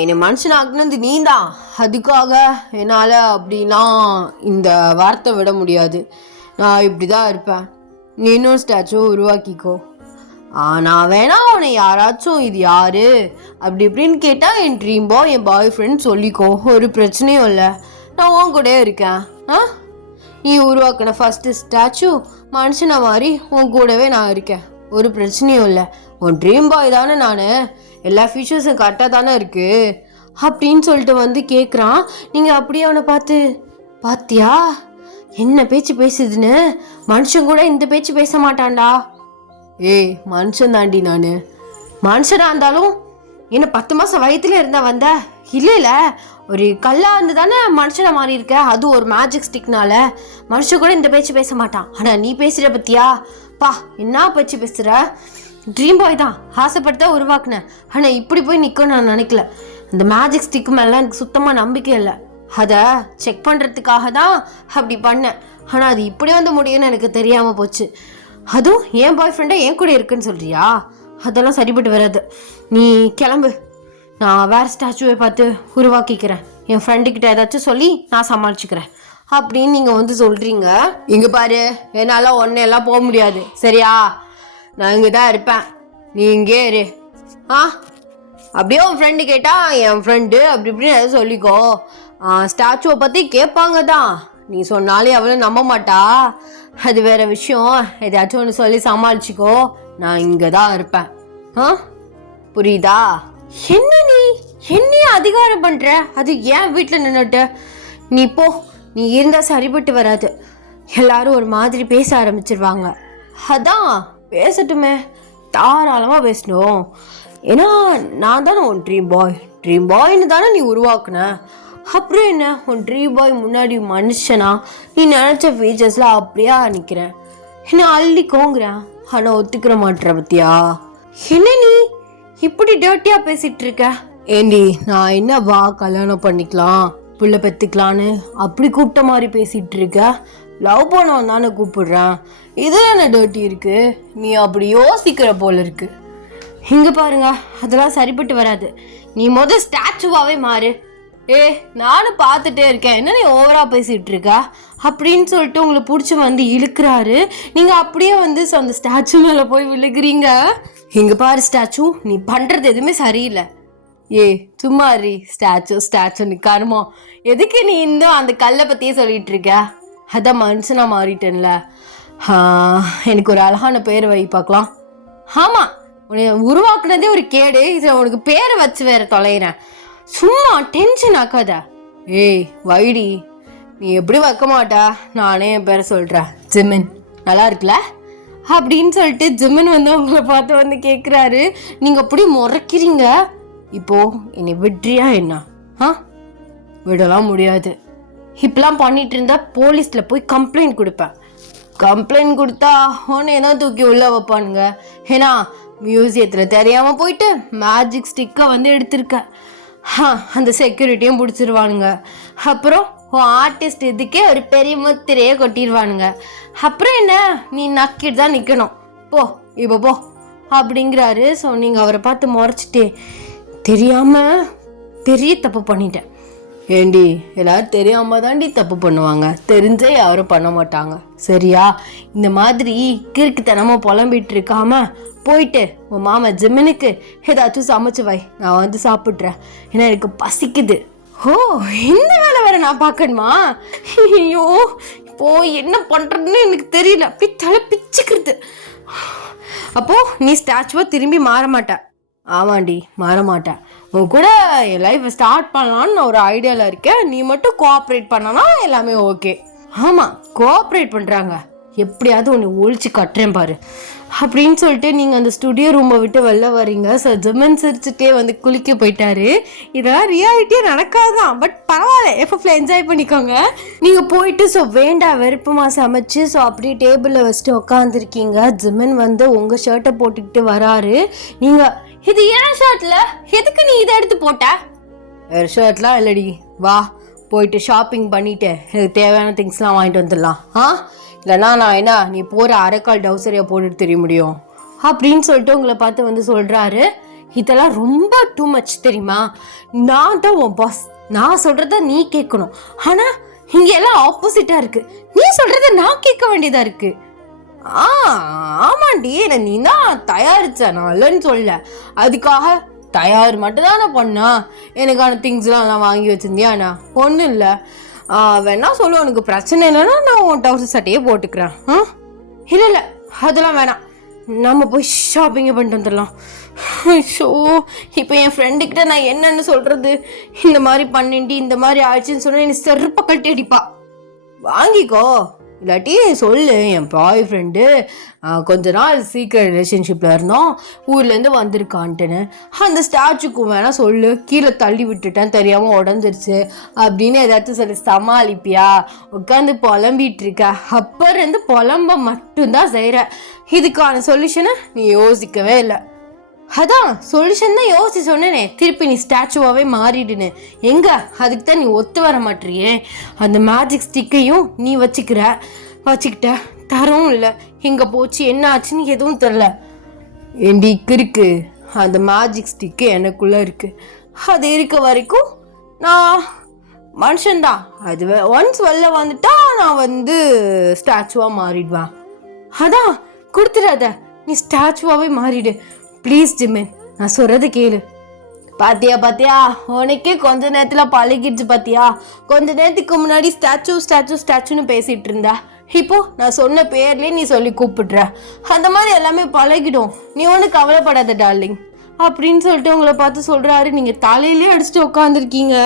என்னை மனுஷனாக்குனது நீ தான். அதுக்காக என்னால் அப்படிலாம் இந்த வார்த்தை விட முடியாது. நான் இப்படி தான் இருப்பேன். நீ இன்னொரு ஸ்டாச்சுவை உருவாக்கிக்கோ. நான் வேணா உன்னை யாராச்சும் இது யாரு அப்படி இப்படின்னு கேட்டால் என் ட்ரீம் பாய், என் பாய் ஃப்ரெண்ட் சொல்லிக்கோ. ஒரு பிரச்சனையும் இல்லை. நான் உன் கூட இருக்கேன். நீ உருவாக்கின ஃபஸ்ட்டு ஸ்டாச்சு மனுஷனை மாதிரி உன் கூடவே நான் இருக்கேன். ஒரு பிரச்சனையும் இல்லை. உன் ட்ரீம் பாய் தானே நான். எல்லா ஃபீச்சர்ஸும் கரெக்டாக தானே இருக்குது அப்படின்னு சொல்லிட்டு வந்து கேட்குறான். நீங்கள் அப்படியே அவனை பார்த்து, பாத்தியா என்ன பேச்சு பேசுதுன்னு? மனுஷன் கூட இந்த பேச்சு பேச மாட்டான்டா. ஏய், மனுஷன் தாண்டி நான். மனுஷனாக இருந்தாலும் என்ன 10 மாதம் வயத்துல இருந்தா வந்த? இல்லை, ஒரு கல்லாக இருந்து தானே மனுஷனை மாறி இருக்க. அது ஒரு மேஜிக் ஸ்டிக்னால. மனுஷன் கூட இந்த பேச்சு பேச மாட்டான். ஆனால் நீ பேசுகிற பத்தியா? என்ன பேச்சு பேசுகிற? ட்ரீம் பாய் தான், ஆசைப்பட்டு தான் உருவாக்குனேன். ஆனால் இப்படி போய் நிற்கும் நான் நினைக்கல. இந்த மேஜிக் ஸ்டிக்கு மேலாம் எனக்கு சுத்தமாக நம்பிக்கை இல்லை. அதை செக் பண்ணுறதுக்காக தான் அப்படி பண்ணேன். ஆனால் அது இப்படி வந்து முடியும்னு எனக்கு தெரியாமல் போச்சு. அதுவும் என் பாய் ஃப்ரெண்டை என் கூட இருக்குன்னு சொல்கிறியா? அதெல்லாம் சரிப்பட்டு வராது. நீ கிளம்பு. நான் வேறு ஸ்டாச்சுவை பார்த்து உருவாக்கிக்கிறேன். என் ஃப்ரெண்டுக்கிட்ட ஏதாச்சும் சொல்லி நான் சமாளிச்சுக்கிறேன் அப்படின்னு நீங்கள் வந்து சொல்கிறீங்க. இங்கே பாரு, என்னால் ஒன்னெல்லாம் போக முடியாது, சரியா? நான் இங்கே தான் இருப்பேன். நீ இங்கே இரு. அப்படியே உன் ஃப்ரெண்டு கேட்டால் என் ஃப்ரெண்டு அப்படி இப்படின்னு எதாவது சொல்லிக்கோ. ஸ்டாச்சுவை பற்றி கேட்பாங்க தான். நீ சொன்னாலே அவ்வளோ நம்ப மாட்டா. அது வேற விஷயம். எதாச்சும் ஒன்று சொல்லி சமாளிச்சிக்கோ. நான் இங்கே தான் இருப்பேன். புரியுதா? என்ன நீ என்னையே அதிகாரம் பண்ணுற? அது ஏன் வீட்டில் நின்றுட்டு? நீ போ. நீ இருந்தால் சரிப்பட்டு வராது. எல்லாரும் ஒரு மாதிரி பேச ஆரம்பிச்சிருவாங்க. அதான் பேசட்டுமே, தாராளமாக பேசணும். ஏன்னா நான் தானே உன் ட்ரீம் பாய்னு தானே நீ உருவாக்குன. அப்புறம் என்ன, உன் ட்ரீம் பாய் முன்னாடி மனுஷனா நீ நினச்ச ஃபீச்சர்ஸ்லாம் அப்படியே நிற்கிறேன். என்ன அள்ளிக்கோங்கிறேன், ஆனால் ஒத்துக்கிற மாட்டேற பத்தியா? என்ன நீ இப்படி டர்ட்டியாக பேசிகிட்டு இருக்க? ஏண்டி, நான் என்ன வா கல்யாணம் பண்ணிக்கலாம் புள்ள பெற்றுக்கலான்னு அப்படி கூப்பிட்ட மாதிரி பேசிகிட்டு இருக்க? லவ் பண்ணவன் தானே கூப்பிடுறேன். இது என்ன டர்ட்டி இருக்கு? நீ அப்படி யோசிக்கிற போல இருக்கு. இங்கே பாருங்க, அதெல்லாம் சரிப்பட்டு வராது. நீ ஸ்டாச்சுவாகவே மாறு. நானும் பார்த்துட்டே இருக்கேன், என்ன நீ ஓவராக பேசிகிட்டு இருக்க அப்படின்னு சொல்லிட்டு உங்களை பிடிச்சி வந்து இழுக்கிறாரு. நீங்கள் அப்படியே வந்து அந்த ஸ்டாச்சு மேலே போய் விழுகிறீங்க. இங்கே பாரு ஸ்டாச்சு, நீ பண்ணுறது எதுவுமே சரியில்லை. சும்மா ரீ. ஸ்டாச்சு நிற்காருமா? எதுக்கு நீ இன்னும் அந்த கல்லை பற்றியே சொல்லிட்டு இருக்க? அதான் மனுஷனாக மாறிட்டேன்ல. எனக்கு ஒரு அழகான பேர் வை பார்க்கலாம். ஆமாம், உன்னை உருவாக்குனதே ஒரு கேடு, இதில் உனக்கு பேரை வச்சு வேற தொலைகிறேன். சும்மா டென்ஷன் ஆக்காத. ஏய் வைடி, நீ எப்படி வைக்க மாட்டா, நானே என் பேரை சொல்கிறேன், ஜிமின். நல்லா இருக்குல்ல அப்படின்னு சொல்லிட்டு ஜிமின் வந்து உங்களை பார்த்து வந்து கேட்குறாரு. நீங்கள் அப்படி முறைக்கிறீங்க. இப்போ என்னை விட்றியா என்ன? விடலாம் முடியாது. இப்பெல்லாம் பண்ணிட்டு இருந்தா போலீஸில் போய் கம்ப்ளைண்ட் கொடுப்பேன். கம்ப்ளைண்ட் கொடுத்தா உன்னை தான் தூக்கி உள்ள வைப்பானுங்க. ஏன்னா மியூசியத்தில் தெரியாமல் போயிட்டு மேஜிக் ஸ்டிக்கை வந்து எடுத்திருக்க. அந்த செக்யூரிட்டியும் பிடிச்சிருவானுங்க. அப்புறம் ஆர்டிஸ்ட் இதுக்கே ஒரு பெரிய முத்திரையே கொட்டிடுவானுங்க. அப்புறம் என்ன, நீ நக்கிட்டு தான் நிற்கணும். போ இப்போ போ அப்படிங்கிறாரு. ஸோ நீங்கள் அவரை பார்த்து முறைச்சிட்டே, தெரியாமல் பெரிய தப்பு பண்ணிட்டேன். ஏண்டி, எல்லாரும் தெரியாம தாண்டி தப்பு பண்ணுவாங்க, தெரிஞ்சே யாரும் பண்ண மாட்டாங்க, சரியா? இந்த மாதிரி கிறுக்குத்தனமா புலம்பிட்டு இருக்காம போயிட்டு உன் மாமா ஜிமினுக்கு ஏதாச்சும் சமைச்சு வை, நான் வந்து சாப்பிட்றேன், ஏன்னா எனக்கு பசிக்குது. ஓ, இந்த வேலை வேற நான் பார்க்கணுமா? ஐயோ, இப்போ என்ன பண்றதுன்னு எனக்கு தெரியல. அப்படி தலை பிச்சுக்கிறது. அப்போ நீ ஸ்டாச்சுவா திரும்பி மாற மாட்ட? ஆமாண்டி, மாற மாட்டேன். உன் கூட என் லைஃப்பை ஸ்டார்ட் பண்ணலான்னு நான் ஒரு ஐடியாவில் இருக்கேன். நீ மட்டும் கோஆப்ரேட் பண்ணனா எல்லாமே ஓகே. ஆமாம், கோஆப்ரேட் பண்ணுறாங்க, எப்படியாவது ஒன்று ஒழிச்சு கட்டுறேன் பாரு அப்படின்னு சொல்லிட்டு நீங்கள் அந்த ஸ்டுடியோ ரூமை விட்டு வெளில வரீங்க. ஸோ ஜிமின் சிரிச்சுட்டே வந்து குளிக்க போயிட்டாரு. இதெல்லாம் ரியாலிட்டியாக நடக்காதான், பட் பரவாயில்ல, எப்போ என்ஜாய் பண்ணிக்கோங்க. நீங்கள் போயிட்டு ஸோ வேண்டாம் வெறுப்புமா சமைச்சு ஸோ அப்படியே டேபிளில் வச்சுட்டு உட்காந்துருக்கீங்க. ஜிமின் வந்து உங்கள் ஷர்ட்டை போட்டுக்கிட்டு வராரு. நீங்கள், இது ஏன் ஷர்ட்ல, எதுக்கு நீ இதை எடுத்து போட்ட? வேறு ஷர்ட்லாம் இல்லடி, வா போயிட்டு ஷாப்பிங் பண்ணிட்டு எனக்கு தேவையான திங்ஸ்லாம் வாங்கிட்டு வந்துடலாம். இல்லைனா நான் என்ன நீ போகிற அரைக்கால் டவுசரியாக போட்டுட்டு தெரிய முடியும் அப்படின்னு சொல்லிட்டு உங்களை பார்த்து வந்து சொல்கிறாரு. இதெல்லாம் ரொம்ப டூ மச் தெரியுமா? நான் தான் உன் பாஸ், நான் சொல்கிறத நீ கேட்கணும். ஆனால் இங்கே எல்லாம் ஆப்போசிட்டாக இருக்குது, நீ சொல்கிறத நான் கேட்க வேண்டியதாக இருக்குது. ஆமாண்டி, நீ தான் தயாரிச்ச, நான் இல்லைன்னு சொல்ல, அதுக்காக தயார் மட்டும் தானே பண்ணா, எனக்கான திங்ஸ்லாம் நான் வாங்கி வச்சிருந்தியாண்ணா? ஒன்றும் இல்லை, வேணா சொல்லு, உனக்கு பிரச்சனை இல்லைன்னா நான் உன் டவுசர் சட்டையே போட்டுக்கிறேன். இல்லை இல்லை, அதெல்லாம் வேணாம், நம்ம போய் ஷாப்பிங்கை பண்ணிட்டு வந்துடலாம். ஷோ, இப்போ என் ஃப்ரெண்டுக்கிட்ட நான் என்னன்னு சொல்கிறது? இந்த மாதிரி பண்ணிட்டு இந்த மாதிரி ஆயிடுச்சுன்னு சொன்னால் என்னை செருப்பை கட்டி அடிப்பா. வாங்கிக்கோ, இல்லாட்டி சொல்லு, என் பாய் ஃப்ரெண்டு கொஞ்ச நாள் சீக்கிரம் ரிலேஷன்ஷிப்பில் இருந்தோம், ஊர்லேருந்து வந்திருக்கான்ட்டுன்னு. அந்த ஸ்டாச்சுக்கு வேணால் சொல்லு, கீழே தள்ளி விட்டுட்டேன், தெரியாமல் உடஞ்சிருச்சு அப்படின்னு ஏதாச்சும் சொல்லி சமாளிப்பியா? உட்காந்து புலம்பிகிட்டு இருக்க, அப்போ இருந்து புலம்ப மட்டும்தான் செய்கிற. இதுக்கான சொல்யூஷனை நீ யோசிக்கவே இல்லை. அதான் சொல்யூஷன் தான் யோசிச்சு சொன்னேனே, திருப்பி நீ ஸ்டாச்சுவாகவே மாறிடுன்னு. எங்க, அதுக்கு தான் நீ ஒத்து வர மாட்டியே. அந்த மேஜிக் ஸ்டிக்கையும் நீ வச்சுக்கிட்ட, தரவும் இல்லை, எங்கே போச்சு என்ன ஆச்சுன்னு எதுவும் தெரில. எண்டிக்கு இருக்கு, அந்த மேஜிக் ஸ்டிக்கு எனக்குள்ளே இருக்குது, அது இருக்க வரைக்கும் நான் மனுஷன்தான். அது ஒன்ஸ் வெளில வந்துட்டா நான் வந்து ஸ்டாச்சுவாக மாறிடுவேன். அதான் கொடுத்துடாத, நீ ஸ்டாச்சுவாகவே மாறிடு ப்ளீஸ் ஜிமின், நான் சொல்கிறது கேளு. பாத்தியா உனக்கே கொஞ்ச நேரத்தில் பழகிடுச்சு பாத்தியா? கொஞ்ச நேரத்துக்கு முன்னாடி ஸ்டாச்சுன்னு பேசிகிட்டு இருந்தா, இப்போ நான் சொன்ன பேர்லேயே நீ சொல்லி கூப்பிடுற. அந்த மாதிரி எல்லாமே பழகிடும், நீ ஒன்றும் கவலைப்படாத டார்லிங் அப்படின்னு சொல்லிட்டு உங்களை பார்த்து சொல்கிறாரு. நீங்கள் தலையிலே அடிச்சுட்டு உட்காந்துருக்கீங்க.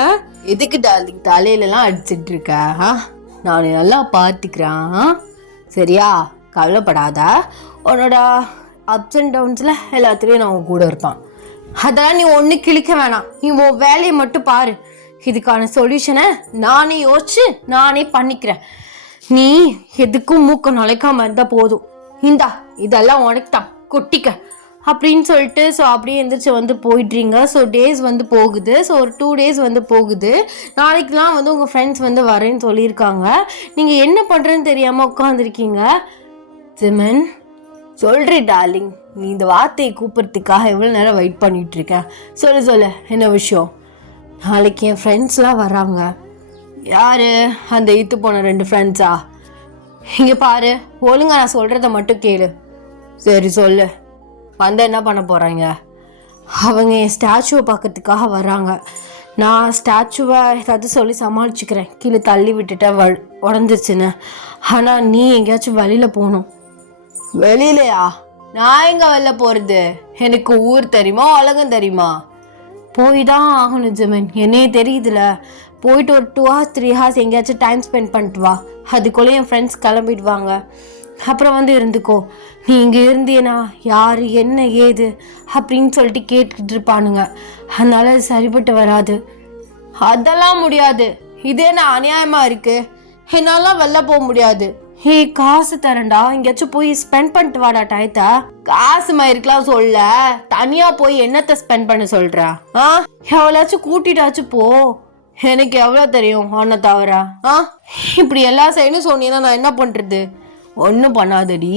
எதுக்கு டார்லிங் தலையிலலாம் அடிச்சுட்டு இருக்க? நான் நல்லா பார்த்துக்கிறேன், சரியா? கவலைப்படாத, உன்னோட அப்ஸ் அண்ட் டவுன்ஸில் எல்லாத்துலேயும் நான் உன் கூட இருப்பான். அதெல்லாம் நீ ஒன்று கிழிக்க வேணாம், நீ உன் வேலையை மட்டும் பாரு. இதுக்கான சொல்யூஷனை நானே யோசிச்சு நானே பண்ணிக்கிறேன். நீ எதுக்கும் மூக்க நுழைக்காம இருந்தால் போதும். இந்தா இதெல்லாம் உனக்கு தான், கொட்டிக்க அப்படின்னு சொல்லிட்டு ஸோ அப்படியே எந்திரிச்சு வந்து போயிடுறீங்க. ஸோ டேஸ் வந்து போகுது. ஸோ ஒரு 2 days வந்து போகுது. நாளைக்கெலாம் வந்து உங்கள் ஃப்ரெண்ட்ஸ் வந்து வரேன்னு சொல்லியிருக்காங்க. நீங்கள் என்ன பண்ணுறதுன்னு தெரியாமல் உட்காந்துருக்கீங்க. ஜிமின், சொல்கிறே டார்லிங், நீ இந்த வார்த்தையை கூப்பிட்றதுக்காக எவ்வளோ நேரம் வெயிட் பண்ணிகிட்டு இருக்கேன்? சொல்லு என்ன விஷயம்? நாளைக்கு என் ஃப்ரெண்ட்ஸ்லாம் வராங்க. யார்? அந்த இத்து போன 2 ஃப்ரெண்ட்ஸா? இங்கே பாரு, ஒழுங்கா நான் சொல்கிறத மட்டும் கேளு. சரி சொல்லு, வந்து என்ன பண்ண போகிறாங்க? அவங்க என் ஸ்டாச்சுவை பார்க்கறதுக்காக வராங்க. நான் ஸ்டாச்சுவை ஏதாவது சொல்லி சமாளிச்சுக்கிறேன், கீழே தள்ளி விட்டுட்டேன் உடஞ்சிருச்சுன்னு. ஆனால் நீ எங்கேயாச்சும் வெளியில் போகணும். வெளியிலையா? நான் எங்கே வெளில போகிறது? எனக்கு ஊர் தெரியுமா உலகம் தெரியுமா? போய் தான் ஆகணும் ஜிமின், என்னையே தெரியுதுல. போயிட்டு ஒரு 2 hours 3 hours எங்கேயாச்சும் டைம் ஸ்பெண்ட் பண்ணிட்டு வா. அதுக்குள்ளே என் ஃப்ரெண்ட்ஸ் கிளம்பிடுவாங்க. அப்புறம் வந்து இருந்துக்கோ. நீ இங்கே இருந்தேனா யார் என்ன ஏது அப்படின்னு சொல்லிட்டு கேட்டுக்கிட்டு இருப்பானுங்க. அதனால அது சரிப்பட்டு வராது. அதெல்லாம் முடியாது. இதே நான் அநியாயமாக இருக்கு. என்னாலாம் வெளில போக முடியாது. ஹே, காசு தரேன்டா, எங்கேயாச்சும் போய் ஸ்பெண்ட் பண்ணிட்டு வாடா டயத்தை. காசு மயிருக்கலாம் சொல்ல, தனியா போய் என்னத்தை ஸ்பெண்ட் பண்ண சொல்ற? எவ்வளோச்சும் கூட்டிட்டாச்சும் போ. எனக்கு எவ்வளோ தெரியும் உன்னை தவிர? இப்படி எல்லா சைடும் சொன்னீங்கன்னா நான் என்ன பண்றது? ஒன்றும் பண்ணாதடி,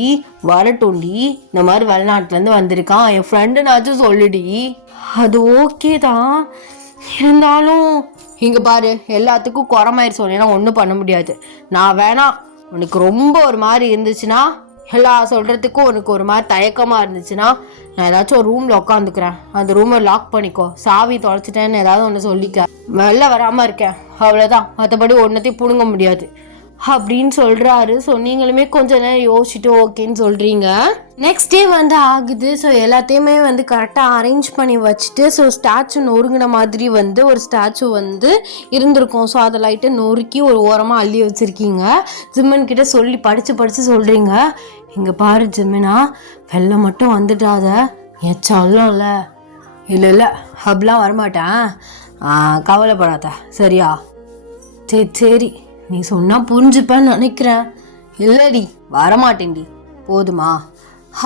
வரட்டும்டி. இந்த மாதிரி வெளிநாட்டுலேருந்து வந்திருக்கான் என் ஃப்ரெண்டுனாச்சும் சொல்லுடி. அது ஓகே தான், இருந்தாலும் இங்கே பாரு, எல்லாத்துக்கும் குறமாயிரு சொன்னீங்கன்னா ஒன்றும் பண்ண முடியாது. நான் வேணாம், உனக்கு ரொம்ப ஒரு மாதிரி இருந்துச்சுன்னா, எல்லா சொல்கிறதுக்கும் உனக்கு ஒரு மாதிரி தயக்கமாக இருந்துச்சுன்னா, நான் ஏதாச்சும் ஒரு ரூமில் உட்காந்துக்கிறேன். அந்த ரூமை லாக் பண்ணிக்கோ. சாவி தொலைச்சிட்டேன்னு ஏதாவது ஒன்று சொல்லிக்க. வெளில வராமல் இருக்கேன், அவ்வளோதான். மற்றபடி ஒன்றத்தையும் பிடுங்க முடியாது அப்படின்னு சொல்கிறாரு. ஸோ நீங்களுமே கொஞ்சம் நேரம் யோசிச்சுட்டு ஓகேன்னு சொல்கிறீங்க. நெக்ஸ்ட் டே வந்து ஆகுது. ஸோ எல்லாத்தையுமே வந்து கரெக்டாக அரேஞ்ச் பண்ணி வச்சுட்டு, ஸோ ஸ்டாச்சு நொறுங்கின மாதிரி வந்து ஒரு ஸ்டாச்சு வந்து இருந்திருக்கும். ஸோ அதை லைட்டை நொறுக்கி ஒரு ஓரமாக அள்ளி வச்சுருக்கீங்க. ஜிம்மன் கிட்ட சொல்லி படித்து சொல்கிறீங்க, இங்கே பாரு ஜிம்மனா, வெள்ளம் மட்டும் வந்துட்டாத, என் சொல்லல. இல்லை அப்படிலாம் வரமாட்டேன், கவலைப்படாத சரியா? சரி, நீ சொன்னால் புரிஞ்சுப்பேன்னு நினைக்கிறேன். இல்லடி, வரமாட்டேன்டி, போதுமா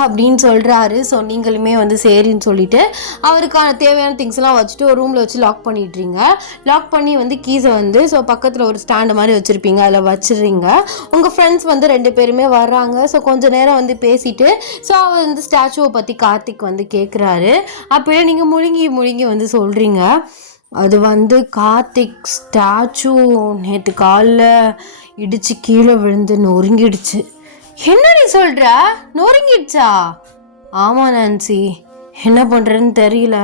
அப்படின்னு சொல்கிறாரு. ஸோ நீங்களுமே வந்து சரின்னு சொல்லிவிட்டு அவருக்கான தேவையான திங்ஸ்லாம் வச்சுட்டு ஒரு ரூமில் வச்சு லாக் பண்ணிடுறீங்க. லாக் பண்ணி வந்து கீஸை வந்து ஸோ பக்கத்தில் ஒரு ஸ்டாண்டு மாதிரி வச்சுருப்பீங்க, அதில் வச்சிடுறீங்க. உங்கள் ஃப்ரெண்ட்ஸ் வந்து 2 பேருமே வர்றாங்க. ஸோ கொஞ்சம் நேரம் வந்து பேசிட்டு, ஸோ அவர் வந்து ஸ்டாச்சுவை பற்றி கார்த்திக் வந்து கேட்குறாரு. அப்போயே நீங்கள் முழுங்கி வந்து சொல்கிறீங்க, அது வந்து கார்த்திக் ஸ்டாச்சு நேற்று காலில் இடித்து கீழே விழுந்து நொறுங்கிடுச்சு. என்ன நீ சொல்கிற? நொறுங்கிடுச்சா? ஆமாம் நான்சி, என்ன பண்ணுறதுன்னு தெரியல.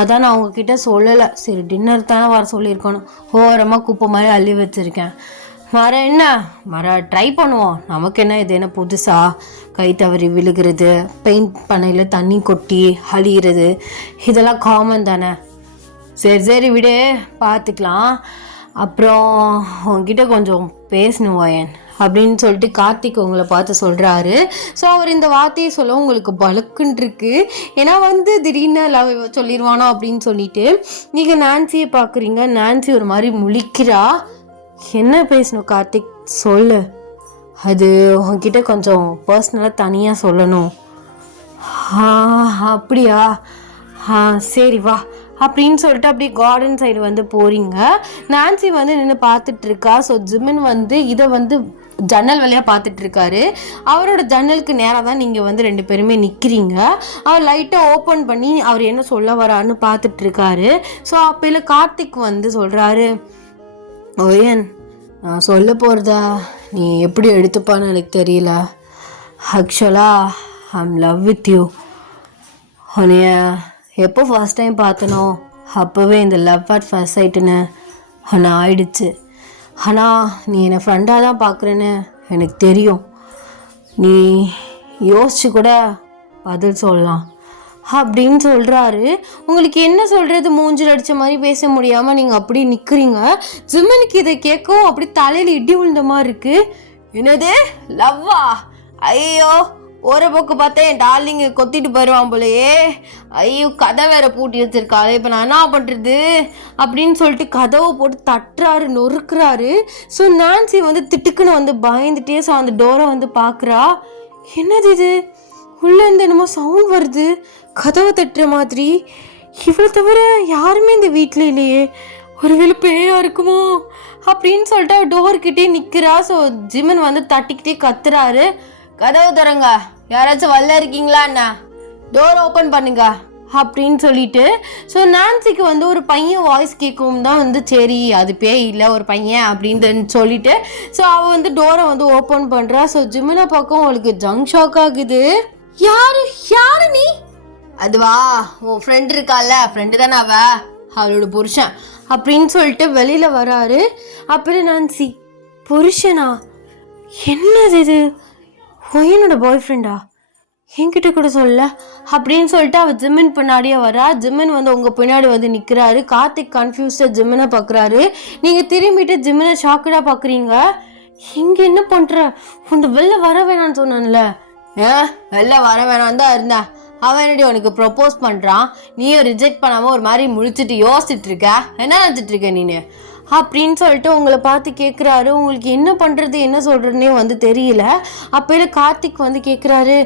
அதான் நான் உங்ககிட்ட சொல்லலை. சரி, டின்னர் தானே வர சொல்லியிருக்கணும். ஓரமாக குப்பை மாதிரி அள்ளி வச்சுருக்கேன். ட்ரை பண்ணுவோம். நமக்கு என்ன, இது என்ன புதுசா? கை தவறி விழுகிறது, பெயிண்ட் பண்ணையில் தண்ணி கொட்டி அழிகிறது, இதெல்லாம் காமன் தானே. சரி விடு, பார்த்துக்கலாம். அப்புறம் உங்ககிட்ட கொஞ்சம் பேசணும் வயன் அப்படின்னு சொல்லிட்டு கார்த்திக் உங்களை பார்த்து சொல்கிறாரு. ஸோ அவர் இந்த வார்த்தையை சொல்ல உங்களுக்கு பலக்குன்னு இருக்கு. ஏன்னா வந்து திடீர்னு லவ் சொல்லிடுவானோ அப்படின்னு சொல்லிட்டு நீங்கள் நான்சியை பார்க்குறீங்க. நான்சி ஒரு மாதிரி முழிக்கிறா. என்ன பேசணும் கார்த்திக், சொல்லு. அது உங்ககிட்ட கொஞ்சம் பர்சனலாக தனியாக சொல்லணும். அப்படியா? சரி வா அப்படின்னு சொல்லிட்டு அப்படியே கார்டன் சைடு வந்து போகிறீங்க. நான்சி வந்து நின்று பார்த்துட்ருக்கா. ஸோ ஜிமின் வந்து இதை வந்து ஜன்னல் வழியாக பார்த்துட்ருக்காரு. அவரோட ஜன்னலுக்கு நேராக தான் நீங்கள் வந்து 2 பேருமே நிற்கிறீங்க. அவர் லைட்டாக ஓப்பன் பண்ணி அவர் என்ன சொல்ல வரான்னு பார்த்துட்ருக்காரு. ஸோ அப்போல கார்த்திக் வந்து சொல்கிறாரு, ஓயன், நான் சொல்ல போகிறதா நீ எப்படி எடுத்துப்பான்னு எனக்கு தெரியல. ஆக்சுவலாக I am love with you. உன்னைய எப்போ ஃபர்ஸ்ட் டைம் பார்த்தனோ அப்போவே இந்த லவ் அட் ஃபர்ஸ்ட் சைட்டுன்னு ஒன்று ஆயிடுச்சு. ஆனால் நீ என்னை ஃப்ரெண்டாக தான் பார்க்குறேன்னு எனக்கு தெரியும். நீ யோசிச்சு கூட பதில் சொல்லலாம் அப்படின்னு சொல்கிறாரு. உங்களுக்கு என்ன சொல்கிறது, மூஞ்சில் அடித்த மாதிரி பேச முடியாமல் நீங்கள் அப்படி நிற்கிறீங்க. ஜிம்மனுக்கு இதை கேட்கவும் அப்படி தலையில் இடி விழுந்த மாதிரி இருக்குது. என்னது லவ்வா? ஐயோ, ஒரு பக்கு பார்த்தா என் டார்லிங்க கொத்திட்டு போயிடுவான் போலையே. ஐயோ, கதை வேற பூட்டி வச்சிருக்காரு, இப்போ நான் என்ன பண்ணுறது அப்படின்னு சொல்லிட்டு கதவை போட்டு தட்டுறாரு, நொறுக்குறாரு. ஸோ நான்சி வந்து திட்டுக்குன்னு வந்து பயந்துட்டே ஸோ அந்த டோரை வந்து பார்க்குறா. என்னது இது, உள்ளேருந்து என்னமோ சவுண்ட் வருது, கதவை தட்டுற மாதிரி. இவ்வளோ தவிர யாருமே இந்த வீட்டில் இல்லையே, ஒருவேளை பேயா இருக்குமோ அப்படின்னு சொல்லிட்டு அவர் டோர்கிட்டே நிற்கிறா. ஸோ ஜிமன் வந்து தட்டிக்கிட்டே கத்துறாரு, கதவு தரங்க, யாராச்சும் வரல இருக்கீங்களா, என்ன டோர் ஓப்பன் பண்ணுங்க அப்படின்னு சொல்லிட்டு. ஸோ நான்சிக்கு வந்து ஒரு பையன் வாய்ஸ் கேட்கவும் தான் வந்து சரி அது பேய் இல்லை ஒரு பையன் அப்படின்னு சொல்லிட்டு ஸோ அவள் வந்து டோரை வந்து ஓப்பன் பண்ணுறா. ஸோ ஜிமினை பக்கம் அவளுக்கு ஜங்க் ஷாக் ஆகுது. யாரு நீ? அதுவா, உன் ஃப்ரெண்ட் இருக்கால, ஃப்ரெண்டு தானே அவளோட புருஷன். அப்படின்னு சொல்லிட்டு வெளியில வராரு. அப்புறம் நான்சி, புருஷனா? என்னது இது? என்னோட பாய் ஃப்ரெண்டா? என்கிட்ட கூட சொல்ல அப்படின்னு சொல்லிட்டு அவ ஜிமின் பின்னாடியே வரா. ஜிமின் வந்து உங்க பின்னாடி வந்து நிக்கிறாரு. கார்த்திக் கன்ஃபியூஸ்டா ஜிமினை பாக்குறாரு. நீங்க திரும்பிட்டு ஜிமினை ஷாக்கடா பாக்குறீங்க. இங்க என்ன பண்ற? உன்னை வெளில வர வேணான்னு சொன்னான்ல. வெளில வர வேணான்னு தான் இருந்தேன். அவன் என்னடி உனக்கு ப்ரொப்போஸ் பண்றான், நீயும் ரிஜெக்ட் பண்ணாம ஒரு மாதிரி முழிச்சிட்டு யோசிச்சுட்டு இருக்க. என்ன நினைச்சிட்டு இருக்க நீனு அப்படின்னு சொல்லிட்டு உங்களை பார்த்து கேட்குறாரு. உங்களுக்கு என்ன பண்ணுறது என்ன சொல்கிறதுனே வந்து தெரியல. அப்போல கார்த்திக் வந்து கேட்குறாரு,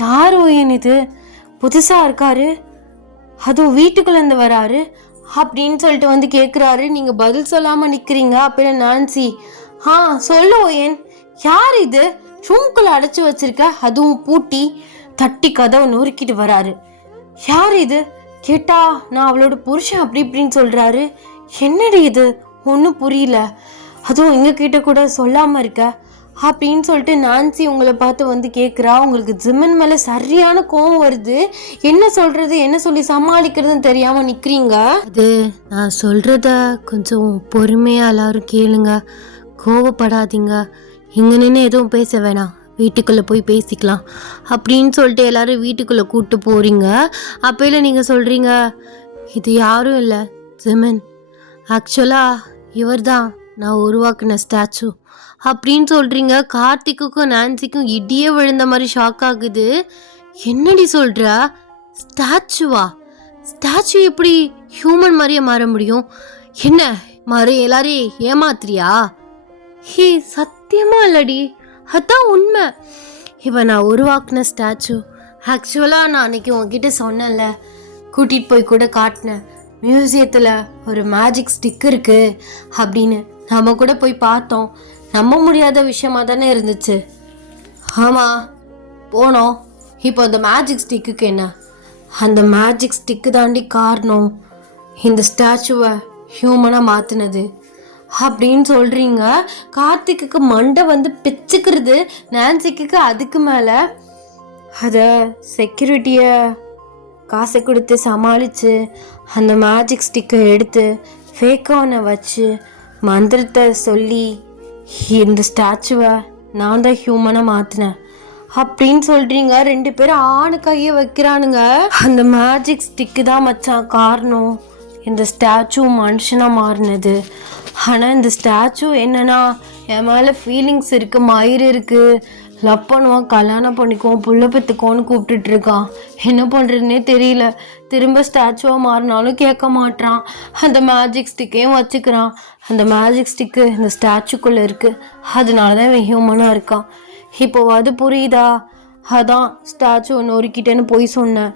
யார் ஓயன் இது, புதுசாக இருக்காரு, அதுவும் வீட்டுக்குள்ளேருந்து வராரு அப்படின்னு சொல்லிட்டு வந்து கேட்குறாரு. நீங்கள் பதில் சொல்லாமல் நிற்கிறீங்க. அப்போல நான்சி, சொல்லு ஓயன், யார் இது, ரூம்குள்ளே அடைச்சி வச்சிருக்க, அதுவும் பூட்டி தட்டி கதவை நொறுக்கிட்டு வராரு, யார் இது கேட்டா நான் அவளோட புருஷன் அப்படி இப்படின்னு சொல்கிறாரு. என்னடி இது, ஒன்றும் புரியல, அதுவும் எங்ககிட்ட கூட சொல்லாமல் இருக்க அப்படின்னு சொல்லிட்டு நான்சி உங்களை பார்த்து வந்து கேட்குறா. உங்களுக்கு ஜிமின் மேலே சரியான கோவம் வருது. என்ன சொல்கிறது என்ன சொல்லி சமாளிக்கிறதுன்னு தெரியாமல் நிற்கிறீங்க. அது நான் சொல்கிறத கொஞ்சம் பொறுமையாக எல்லாரும் கேளுங்க, கோவப்படாதீங்க, இங்கே நின்று எதுவும் பேச வேணாம், வீட்டுக்குள்ளே போய் பேசிக்கலாம் அப்படின்னு சொல்லிட்டு எல்லாரும் வீட்டுக்குள்ளே கூப்பிட்டு போகிறீங்க. அப்போல நீங்கள் சொல்கிறீங்க, இது யாரும் இல்லை ஜிமின், ஆக்சுவலாக இவர் தான் நான் உருவாக்குன ஸ்டாச்சு அப்படின்னு சொல்கிறீங்க. கார்த்திக்குக்கும் நான்சிக்கும் இடியே விழுந்த மாதிரி ஷாக் ஆகுது. என்னடி சொல்கிற, ஸ்டாச்சுவா? ஸ்டாச்சு எப்படி ஹியூமன் மாதிரியே மாற முடியும்? என்ன மாறு எல்லாரையும் ஏமாத்துறியா? ஹே சத்தியமா இல்லடி, அதான் உண்மை, இவன் நான் உருவாக்குன ஸ்டாச்சு. ஆக்சுவலாக நான் அன்னைக்கு உங்ககிட்ட சொன்னேன்ல, கூட்டிகிட்டு போய் கூட காட்டினேன், மியூசியத்தில் ஒரு மேஜிக் ஸ்டிக் இருக்கு அப்படின்னு. நம்ம கூட போய் பார்த்தோம், நம்ப முடியாத விஷயமா தானே இருந்துச்சு. ஆமாம் போனோம். இப்போ அந்த மேஜிக் ஸ்டிக்குக்கு என்ன? அந்த மேஜிக் ஸ்டிக்கு தாண்டி காரணம் இந்த ஸ்டாச்சுவை ஹியூமனாக மாற்றினது அப்படின்னு சொல்கிறீங்க. கார்த்திக்கு மண்டை வந்து பிச்சுக்கிறது. நான்சிக்கு அதுக்கு மேலே அதை செக்யூரிட்டியை காசை கொடுத்து சமாளித்து அந்த மேஜிக் ஸ்டிக்கை எடுத்து ஃபேக்கானை வச்சு மந்திரத்தை சொல்லி இந்த ஸ்டாச்சுவை நான் தான் ஹியூமனாக மாற்றினேன் அப்படின்னு சொல்கிறீங்க. ரெண்டு பேரும் ஆணு கையை வைக்கிறானுங்க. அந்த மேஜிக் ஸ்டிக்கு தான் மச்சான் காரணம் இந்த ஸ்டாச்சு மனுஷனாக மாறினது. ஆனால் இந்த ஸ்டாச்சு என்னன்னா, என் மேலே ஃபீலிங்ஸ் இருக்குது, மயிறு இருக்குது, லவ் பண்ணுவான், கல்யாணம் பண்ணிக்குவோம், புள்ள பெற்றுக்கோன்னு கூப்பிட்டுட்டு இருக்கான். என்ன பண்ணுறதுனே தெரியல. திரும்ப ஸ்டாச்சுவாக மாறினாலும் கேட்க மாட்டான். அந்த மேஜிக் ஸ்டிக்கையும் வச்சுக்கிறான். அந்த மேஜிக் ஸ்டிக்கு இந்த ஸ்டாச்சுக்குள்ளே இருக்குது, அதனால தான் இவன் ஹியூமனாக இருக்கான். இப்போ அது புரியுதா? அதான் ஸ்டாச்சு ஒன்று ஒருக்கிட்டேன்னு போய் சொன்னேன்.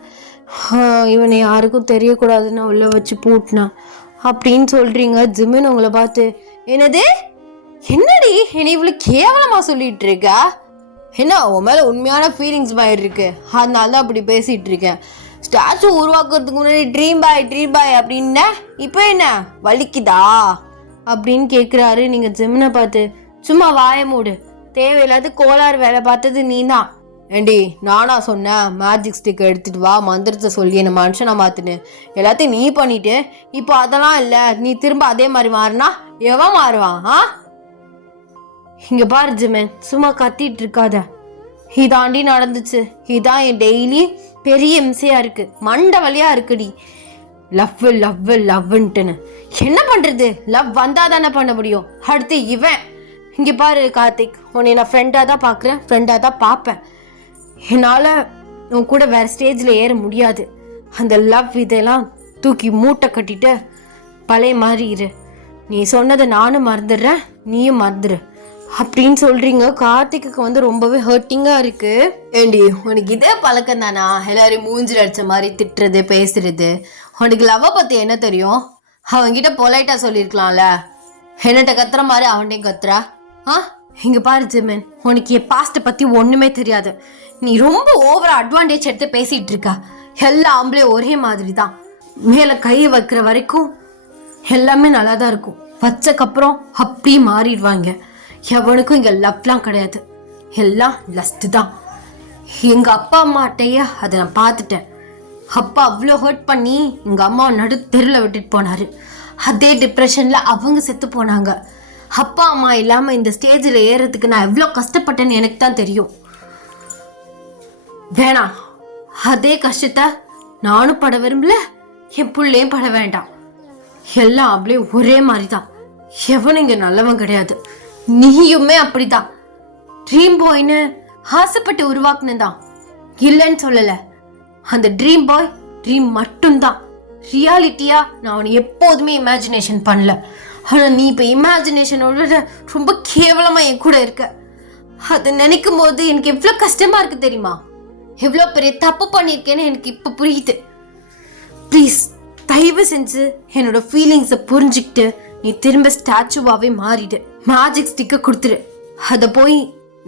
இவனை யாருக்கும் தெரியக்கூடாதுன்னு உள்ள வச்சு பூட்டினேன் அப்படின்னு சொல்கிறீங்க. ஜிமின் உங்களை பார்த்து, என்னது என்னடி என்னை இவ்வளோ கேவலமாக சொல்லிட்டு இருக்க? என்ன உன் மேலே உண்மையான ஃபீலிங்ஸ் பாயிட்டு இருக்கு, அதனால தான் அப்படி பேசிகிட்டு இருக்கேன். ஸ்டாச்சு உருவாக்குறதுக்கு முன்னாடி ட்ரீம் பாய் அப்படின்னா இப்போ என்ன வலிக்குதா அப்படின்னு கேட்குறாரு. நீங்கள் ஜிமினை பார்த்து, சும்மா வாய மூடு, தேவையில்லாத கோளாறு வேலை பார்த்தது நீ தான். ஏண்டி நானா சொன்னேன் மேஜிக் ஸ்டிக் எடுத்துட்டு வா, மந்திரத்தை சொல்லி என்ன மனுஷனை மாத்துன்னு? எல்லாத்தையும் நீ பண்ணிட்டு இப்போ அதெல்லாம் இல்லை, நீ திரும்ப அதே மாதிரி மாறினா எவன் மாறுவான்? இங்க பாரு ஜிமின், சும்மா கத்திட்டு இருக்காத. இதாண்டி நடந்துச்சு, இதான் என் டெய்லி பெரிய இம்சையா இருக்கு, மண்டை வலியா இருக்குடி. லவ் லவ் லவ்ன்ட்டுன்னு என்ன பண்றது? லவ் வந்தா தானே பண்ண முடியும். அடுத்து இவன் இங்க பாரு கார்த்திக், உன்னை நான் ஃப்ரெண்டாக தான் பார்க்குறேன், ஃப்ரெண்டாக தான் பார்ப்பேன். என்னால் உன் கூட வேற ஸ்டேஜில் ஏற முடியாது. அந்த லவ் இதெல்லாம் தூக்கி மூட்டை கட்டிட்டு பழைய மாதிரி இரு. நீ சொன்னதை நானும் மறந்துடுறேன், நீயும் மறந்துடு அப்படின்னு சொல்றீங்க. கார்த்திக்கு வந்து ரொம்பவே ஹர்ட்டிங்கா இருக்கு. ஏண்டி உனக்கு இதே பழக்கம் தானா, எல்லாரையும் மூஞ்சில் அடிச்ச மாதிரி திட்டுறது பேசுறது? உனக்கு லவ்வை பத்தி என்ன தெரியும்? அவன்கிட்ட பொலைட்டா சொல்லியிருக்கலாம்ல, என்னட்ட கத்துற மாதிரி அவன்கிட்டையும் கத்துறா. இங்க பாரு ஜிமின், உனக்கு என் பாஸ்ட பத்தி ஒண்ணுமே தெரியாது. நீ ரொம்ப ஓவரா அட்வான்டேஜ் எடுத்து பேசிட்டு இருக்க. எல்லா ஆம்பளையும் ஒரே மாதிரி தான், மேல கையை வைக்கிற வரைக்கும் எல்லாமே நல்லா தான் இருக்கும், வச்சக்கப்புறம் அப்படியே மாறிடுவாங்க. எவனுக்கும் இங்க லவ்லாம் கிடையாது, எல்லாம் லஸ்ட் தான். எங்க அப்பா அம்மாட்டைய அதை நான் பார்த்துட்டேன். அப்பா அவ்வளோ ஹர்ட் பண்ணி எங்க அம்மா நடு தெருவில் விட்டுட்டு போனாரு. அதே டிப்ரெஷனில் அவங்க செத்து போனாங்க. அப்பா அம்மா இல்லாமல் இந்த ஸ்டேஜில் ஏறதுக்கு நான் எவ்வளோ கஷ்டப்பட்டேன்னு எனக்கு தான் தெரியும். வேணாம், அதே கஷ்டத்தை நானும் பட விரும்பல, என் பிள்ளையும் பட வேண்டாம். எல்லாம் அப்படியே ஒரே மாதிரி தான். எவனும் இங்கே நல்லவன் கிடையாது. நீயுமே அப்படிதான். ட்ரீம் பாய்னு ஆசைப்பட்டு உருவாக்குனதான், இல்லைன்னு சொல்லலை. அந்த ட்ரீம் பாய் ட்ரீம் மட்டும்தான். ரியாலிட்டியா நான் அவனை எப்போதுமே இமேஜினேஷன் பண்ணல. ஆனால் நீ இப்போ இமேஜினேஷனோட ரொம்ப கேவலமாக என் கூட இருக்க. அதை நினைக்கும் போது எனக்கு எவ்வளோ கஷ்டமா இருக்கு தெரியுமா? எவ்வளோ பெரிய தப்பு பண்ணியிருக்கேன்னு எனக்கு இப்போ புரியுது. ப்ளீஸ் தயவு செஞ்சு என்னோட ஃபீலிங்ஸை புரிஞ்சுக்கிட்டு நீ திரும்ப ஸ்டாச்சுவாகவே மாறிடு. மேஜிக் ஸ்டிக்கை கொடுத்துரு. அதை போய்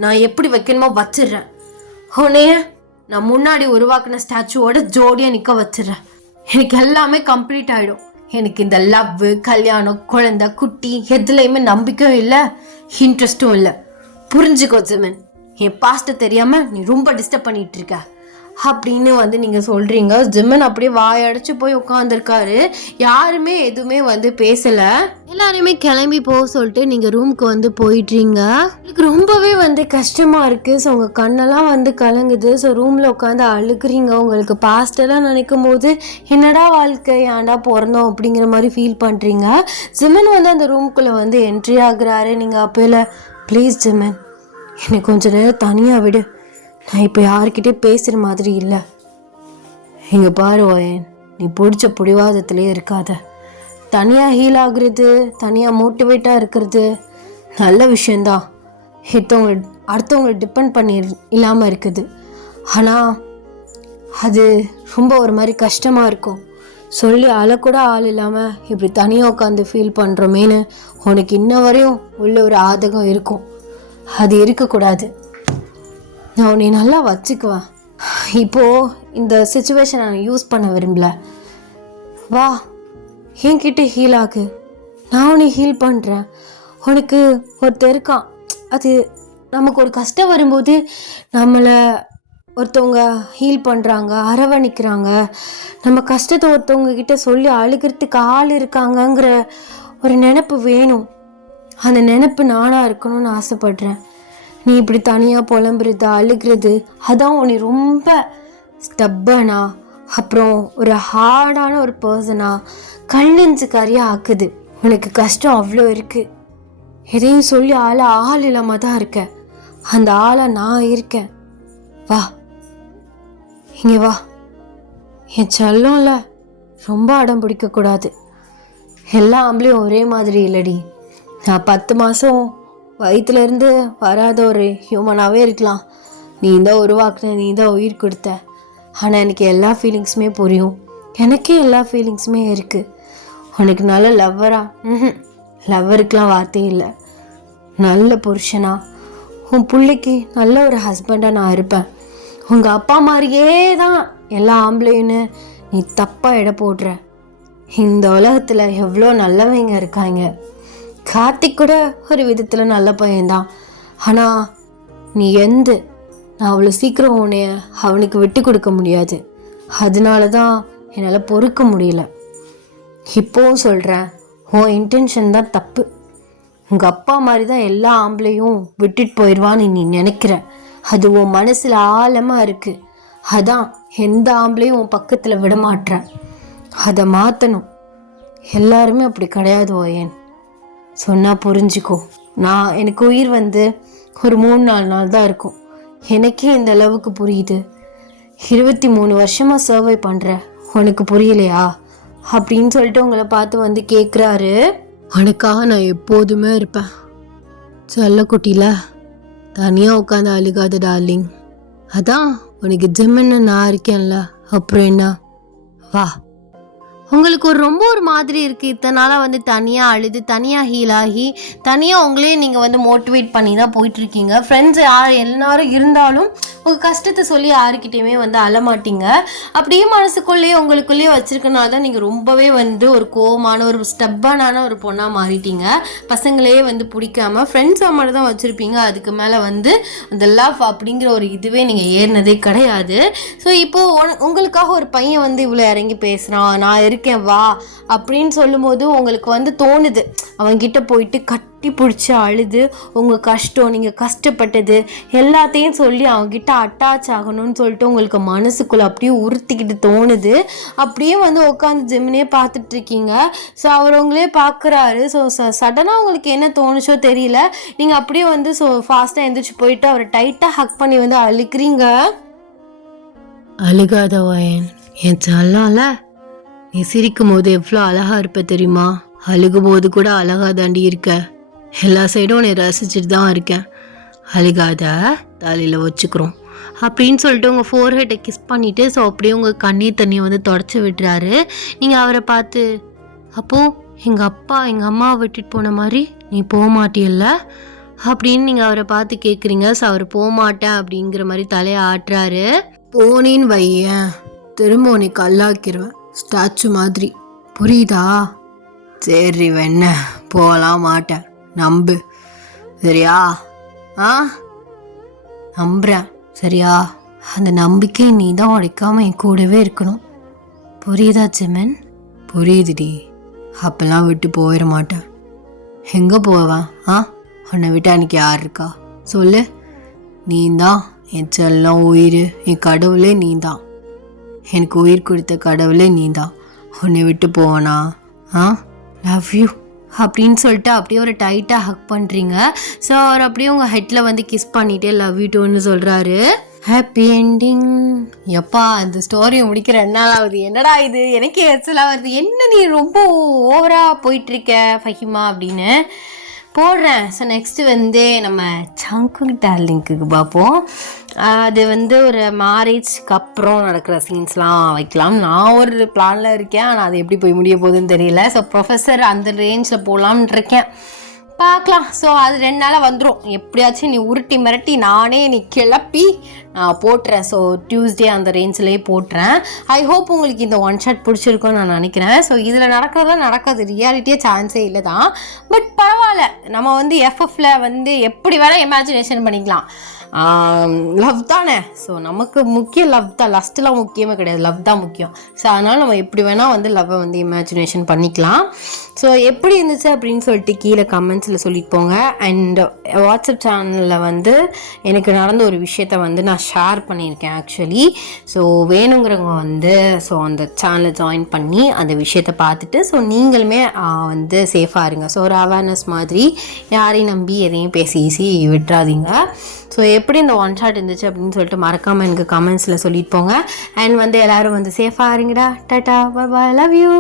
நான் எப்படி வைக்கணுமோ வச்சிடுறேன். உன்னைய நான் முன்னாடி உருவாக்கின ஸ்டாச்சுவோட ஜோடியாக நிற்க வச்சிடுறேன். எனக்கு எல்லாமே கம்ப்ளீட் ஆகிடும். எனக்கு இந்த லவ், கல்யாணம், குழந்தை, குட்டி எதுலையுமே நம்பிக்கையும் இல்லை, இன்ட்ரெஸ்டும் இல்லை. புரிஞ்சுக்கோ ஜிமன், என் பாஸ்ட்டை தெரியாமல் நீ ரொம்ப டிஸ்டர்ப் பண்ணிட்டு இருக்க அப்படின்னு வந்து நீங்கள் சொல்கிறீங்க. ஜிமன் அப்படியே வாயடைச்சு போய் உட்காந்துருக்காரு. யாருமே எதுவுமே வந்து பேசலை. எல்லாருமே கிளம்பி போக சொல்லிட்டு நீங்கள் ரூமுக்கு வந்து போயிட்றீங்க. எனக்கு ரொம்பவே வந்து கஷ்டமாக இருக்குது. ஸோ உங்கள் கண்ணெல்லாம் வந்து கலங்குது. ஸோ ரூமில் உட்காந்து அழுக்குறீங்க. உங்களுக்கு பாஸ்டெல்லாம் நினைக்கும் போது என்னடா வாழ்க்கை, ஏன்டா பிறந்தோம் அப்படிங்கிற மாதிரி ஃபீல் பண்ணுறீங்க. ஜிமன் வந்து அந்த ரூம்குள்ளே வந்து என்ட்ரி ஆகுறாரு. நீங்கள் அப்போல ப்ளீஸ் ஜிமன், எனக்கு கொஞ்சம் நேரம் தனியாக விடு, நான் இப்போ யார்கிட்டே பேசுகிற மாதிரி இல்லை. இங்கே பாரு ஓயன், நீ பிடிச்ச பிடிவாதத்துலேயே இருக்காத. தனியாக ஹீல் ஆகுறது, தனியாக மோட்டிவேட்டாக இருக்கிறது நல்ல விஷயந்தான். அடுத்தவங்களை டிபெண்ட் பண்ணி இல்லாமல் இருக்குது. ஆனால் அது ரொம்ப ஒரு மாதிரி கஷ்டமாக இருக்கும். சொல்லி அழக்கூட ஆள் இல்லாமல் இப்படி தனியாக உட்காந்து ஃபீல் பண்ணுறோமேனு உனக்கு இன்ன வரையும் உள்ள ஒரு ஆதகம் இருக்கும். அது இருக்கக்கூடாது. நான் உன்னை நல்லா வச்சுக்குவேன். இப்போது இந்த சிச்சுவேஷனை நான் யூஸ் பண்ண விரும்பல. வா, என்கிட்ட ஹீல் ஆகு, நான் உன்னை ஹீல் பண்ணுறேன். உனக்கு ஒருத்தர் இருக்கான். அது நமக்கு ஒரு கஷ்டம் வரும்போது நம்மளை ஒருத்தவங்க ஹீல் பண்ணுறாங்க, அரவணைக்கிறாங்க. நம்ம கஷ்டத்தை ஒருத்தவங்க கிட்ட சொல்லி அழுகிறதுக்கு ஆள் இருக்காங்கங்கிற ஒரு நினப்பு வேணும். அந்த நினப்பு நானாக இருக்கணும்னு ஆசைப்படுறேன். நீ இப்படி தனியாக புலம்புறது, அழுகிறது, அதான் உன்னை ரொம்ப ஸ்டப்பனா, அப்புறம் ஒரு ஹார்டான ஒரு பர்சனா, கண்ணெஞ்சுக்காரியாக ஆக்குது. உனக்கு கஷ்டம் அவ்வளோ இருக்குது. எதையும் சொல்லி ஆள் இல்லாமல் தான் இருக்க. அந்த ஆளாக நான் இருக்கேன். வா, இங்கே வா. என் செல்லம்ல ரொம்ப அடம் பிடிக்கக்கூடாது. எல்லா ஆம்பளையும் ஒரே மாதிரி இல்லடி. நான் 10 மாதம் வயிற்றுலேருந்து வராத ஒரு ஹியூமனாகவே இருக்கலாம். நீ தான் உருவாக்குன, நீ தான் உயிர் கொடுத்த. ஆனால் எனக்கு எல்லா ஃபீலிங்ஸுமே புரியும். எனக்கே எல்லா ஃபீலிங்ஸுமே இருக்குது. உனக்கு நல்ல லவ்வரா? லவ்வருக்கெலாம் வார்த்தையே இல்லை. நல்ல புருஷனா, உன் பிள்ளைக்கு நல்ல ஒரு ஹஸ்பண்டாக நான் இருப்பேன். உங்கள் அப்பா மாதிரியே தான் எல்லா ஆம்பளைன்னு நீ தப்பாக எடை போடுற. இந்த உலகத்தில் எவ்வளோ நல்லவங்க இருக்காங்க. கார்த்திக் கூட ஒரு விதத்தில் நல்ல பையன்தான். ஆனால் நீ நான் அவ்வளோ சீக்கிரம் உன்னைய அவனுக்கு விட்டு கொடுக்க முடியாது. அதனால தான் என்னால் பொறுக்க முடியல. இப்போவும் சொல்கிறேன், உன் இன்டென்ஷன் தான் தப்பு. உங்கள் அப்பா மாதிரி தான் எல்லா ஆம்பளையும் விட்டுட்டு போயிடுவான்னு நீ நினைக்கிற. அது உன் மனசில் ஆழமாக இருக்குது. அதான் எந்த ஆம்பளையும் உன் பக்கத்தில் விட மாட்டேன். அதை மாற்றணும். எல்லாருமே அப்படி கிடையாது ஓயன். சொன்னால் புரிஞ்சுக்கோ. எனக்கு உயிர் ஒரு 3-4 நாள் தான் இருக்கும். எனக்கே இந்த அளவுக்கு புரியுது. 23 வருஷமாக சர்வை பண்ணுற உனக்கு புரியலையா அப்படின்னு சொல்லிட்டு உங்களை பார்த்து கேட்குறாரு. உனக்காக நான் எப்போதுமே இருப்பேன் செல்லக்குட்டியில். தனியாக உட்காந்து அழுகாத டார்லிங். அதான் உனக்கு ஜிம்முன்னு நான் இருக்கேன்ல, அப்புறம் என்ன? வா. உங்களுக்கு ரொம்ப ஒரு மாதிரி இருக்குது. இத்தனை நாளாக தனியாக அழுது, தனியாக ஹீல் ஆகி, தனியாக உங்களே நீங்கள் மோட்டிவேட் பண்ணி தான் போயிட்டுருக்கீங்க. ஃப்ரெண்ட்ஸ் எல்லாரும் இருந்தாலும் உங்கள் கஷ்டத்தை சொல்லி யாருக்கிட்டையுமே அழமாட்டீங்க. அப்படியே மனசுக்குள்ளேயே உங்களுக்குள்ளேயே வச்சுருக்கனால தான் நீங்கள் ரொம்பவே ஒரு கோவமான ஒரு ஸ்டப்பான ஒரு பொண்ணாக மாறிட்டீங்க. பசங்களே பிடிக்காம ஃப்ரெண்ட்ஸாக மட்டும் தான் வச்சுருப்பீங்க. அதுக்கு மேலே அந்த லவ் அப்படிங்கிற ஒரு இதுவே நீங்கள் ஏறினதே கிடையாது. ஸோ இப்போது உங்களுக்காக ஒரு பையன் இவ்வளோ இறங்கி பேசுகிறான், நான் இருக்கேன் வா அப்படின்னு சொல்லும்போது உங்களுக்கு வந்து தோணுது அவன்கிட்ட போயிட்டு கட்டி பிடிச்சி அழுது உங்கள் கஷ்டம், நீங்கள் கஷ்டப்பட்டது எல்லாத்தையும் சொல்லி அவங்ககிட்ட அட்டாச் ஆகணும்னு சொல்லிட்டு உங்களுக்கு மனசுக்குள்ளே அப்படியே உறுத்திக்கிட்டு தோணுது. அப்படியே வந்து உட்காந்து ஜெமினியே பார்த்துட்ருக்கீங்க. ஸோ அவர் உங்களே பார்க்குறாரு. ஸோ சடனாக உங்களுக்கு என்ன தோணுச்சோ தெரியல, நீங்கள் அப்படியே வந்து ஸோ ஃபாஸ்ட்டாக எழுந்திரிச்சு போயிட்டு அவரை டைட்டாக ஹக் பண்ணி வந்து அழுக்கிறீங்க. அழுகாத வயன், என் செல்லம்ல, நீ சிரிக்கும் போது எவ்வளோ அழகா இருப்ப தெரியுமா? அழுகும் போது கூட அழகா தாண்டி இருக்க. எல்லா சைடும் உன்னை ரசிச்சுட்டு தான் இருக்கேன். அழுகாத, தலையில் வச்சுக்கிறோம் அப்படின்னு சொல்லிட்டு உங்கள் ஃபோர்ஹெட்டை கிஸ் பண்ணிவிட்டு ஸோ அப்படியே உங்கள் கண்ணீர் தண்ணியை வந்து தொடச்சி விட்டுறாரு. நீங்கள் அவரை பார்த்து, அப்போது எங்கள் அப்பா எங்கள் அம்மாவை விட்டுட்டு போன மாதிரி நீ போக மாட்டியல்ல அப்படின்னு நீங்கள் அவரை பார்த்து கேட்குறீங்க. ஸோ அவர் போக மாட்டேன் அப்படிங்கிற மாதிரி தலையை ஆட்டுறாரு. போனின்னு வையன், திரும்ப உன்னை கல்லாக்கிடுவேன் ஸ்டாச்சு மாதிரி, புரியுதா? சரி வேண போகலாம் மாட்டேன், நம்பு சரியா? நம்புறேன் சரியா? அந்த நம்பிக்கை நீ தான் உடைக்காம என் கூடவே இருக்கணும், புரியுதா ஜெமன்? புரியுதுடி. அப்பெல்லாம் விட்டு போயிட மாட்டேன். எங்கே போவேன்? உன்னை விட்டு அன்னைக்கு யார் இருக்கா சொல்லு? நீ தான் என் செல்லம், உயிர், என் கடவுளே நீ தான். எனக்கு உயிர் கொடுத்த கடவுளே நீ தான். உன்னை விட்டு போவனா? லவ் யூ அப்படின்னு சொல்லிட்டு அப்படியே ஒரு டைட்டாக ஹக் பண்ணுறீங்க. ஸோ அவர் அப்படியே உங்கள் ஹெட்டில் வந்து கிஸ் பண்ணிகிட்டே லவ் யூ டூன்னு சொல்கிறாரு. Happy ending. எப்பா இந்த ஸ்டோரியை முடிக்கிற 2 நாள் ஆகுது. என்னடா இது எனக்கே எரிச்சலாக வருது. என்ன நீ ரொம்ப ஓவராக போயிட்டுருக்க ஃபஹிமா அப்படின்னு போடுறேன். ஸோ நெக்ஸ்ட்டு வந்து நம்ம சங்குக் டார்லிங்க்கு பார்ப்போம். அது வந்து ஒரு மேரேஜ்க்கு அப்புறம் நடக்கிற சீன்ஸ்லாம் வைக்கலாம். நான் ஒரு பிளானில் இருக்கேன், ஆனால் அது எப்படி போய் முடிய போகுதுன்னு தெரியல. ஸோ ப்ரொஃபஸர் அந்த ரேஞ்சில் போகலான்னு இருக்கேன், பார்க்கலாம். ஸோ அது 2 நாளாக வந்துடும். எப்படியாச்சும் நீ உருட்டி மிரட்டி நானே நீ கிளப்பி நான் போட்டுறேன். ஸோ டியூஸ்டே அந்த ரேஞ்சிலே போட்டுறேன். ஐ ஹோப் உங்களுக்கு இந்த ஒன் ஷாட் பிடிச்சிருக்கோன்னு நான் நினைக்கிறேன். ஸோ இதில் நடக்கிறதெல்லாம் நடக்காது, ரியாலிட்டியே சான்ஸே இல்லை தான். பட் பரவாயில்ல, நம்ம வந்து எஃப்எஃப்ல வந்து எப்படி வேணால் இமேஜினேஷன் பண்ணிக்கலாம். லவ் தானே. ஸோ நமக்கு முக்கியம் லவ் தான், லஸ்ட்லாம் முக்கியமே கிடையாது, லவ் தான் முக்கியம். ஸோ அதனால் நம்ம எப்படி வேணால் வந்து லவ்வை வந்து இமேஜினேஷன் பண்ணிக்கலாம். ஸோ எப்படி இருந்துச்சு அப்படின்னு சொல்லிட்டு கீழே கமெண்ட்ஸில் சொல்லிட்டு போங்க. அண்ட் வாட்ஸ்அப் சேனலில் வந்து எனக்கு நடந்த ஒரு விஷயத்த வந்து நான் ஷேர் பண்ணியிருக்கேன் ஆக்சுவலி. ஸோ வேணுங்கிறவங்க வந்து ஸோ அந்த சேனலை ஜாயின் பண்ணி அந்த விஷயத்தை பார்த்துட்டு ஸோ நீங்களுமே வந்து சேஃபாக இருங்க. ஸோ ஒரு அவேர்னஸ் மாதிரி யாரையும் நம்பி எதையும் பேசி ஈஸி விட்டுறாதீங்க. ஸோ எப்படி இந்த ஒன் ஷாட் இருந்துச்சு அப்படின்னு சொல்லிட்டு மறக்காமல் எனக்கு கமெண்ட்ஸில் சொல்லிட்டு போங்க. அண்ட் வந்து எல்லோரும் வந்து சேஃபாக இருங்கடா. Tata, bye bye, love you.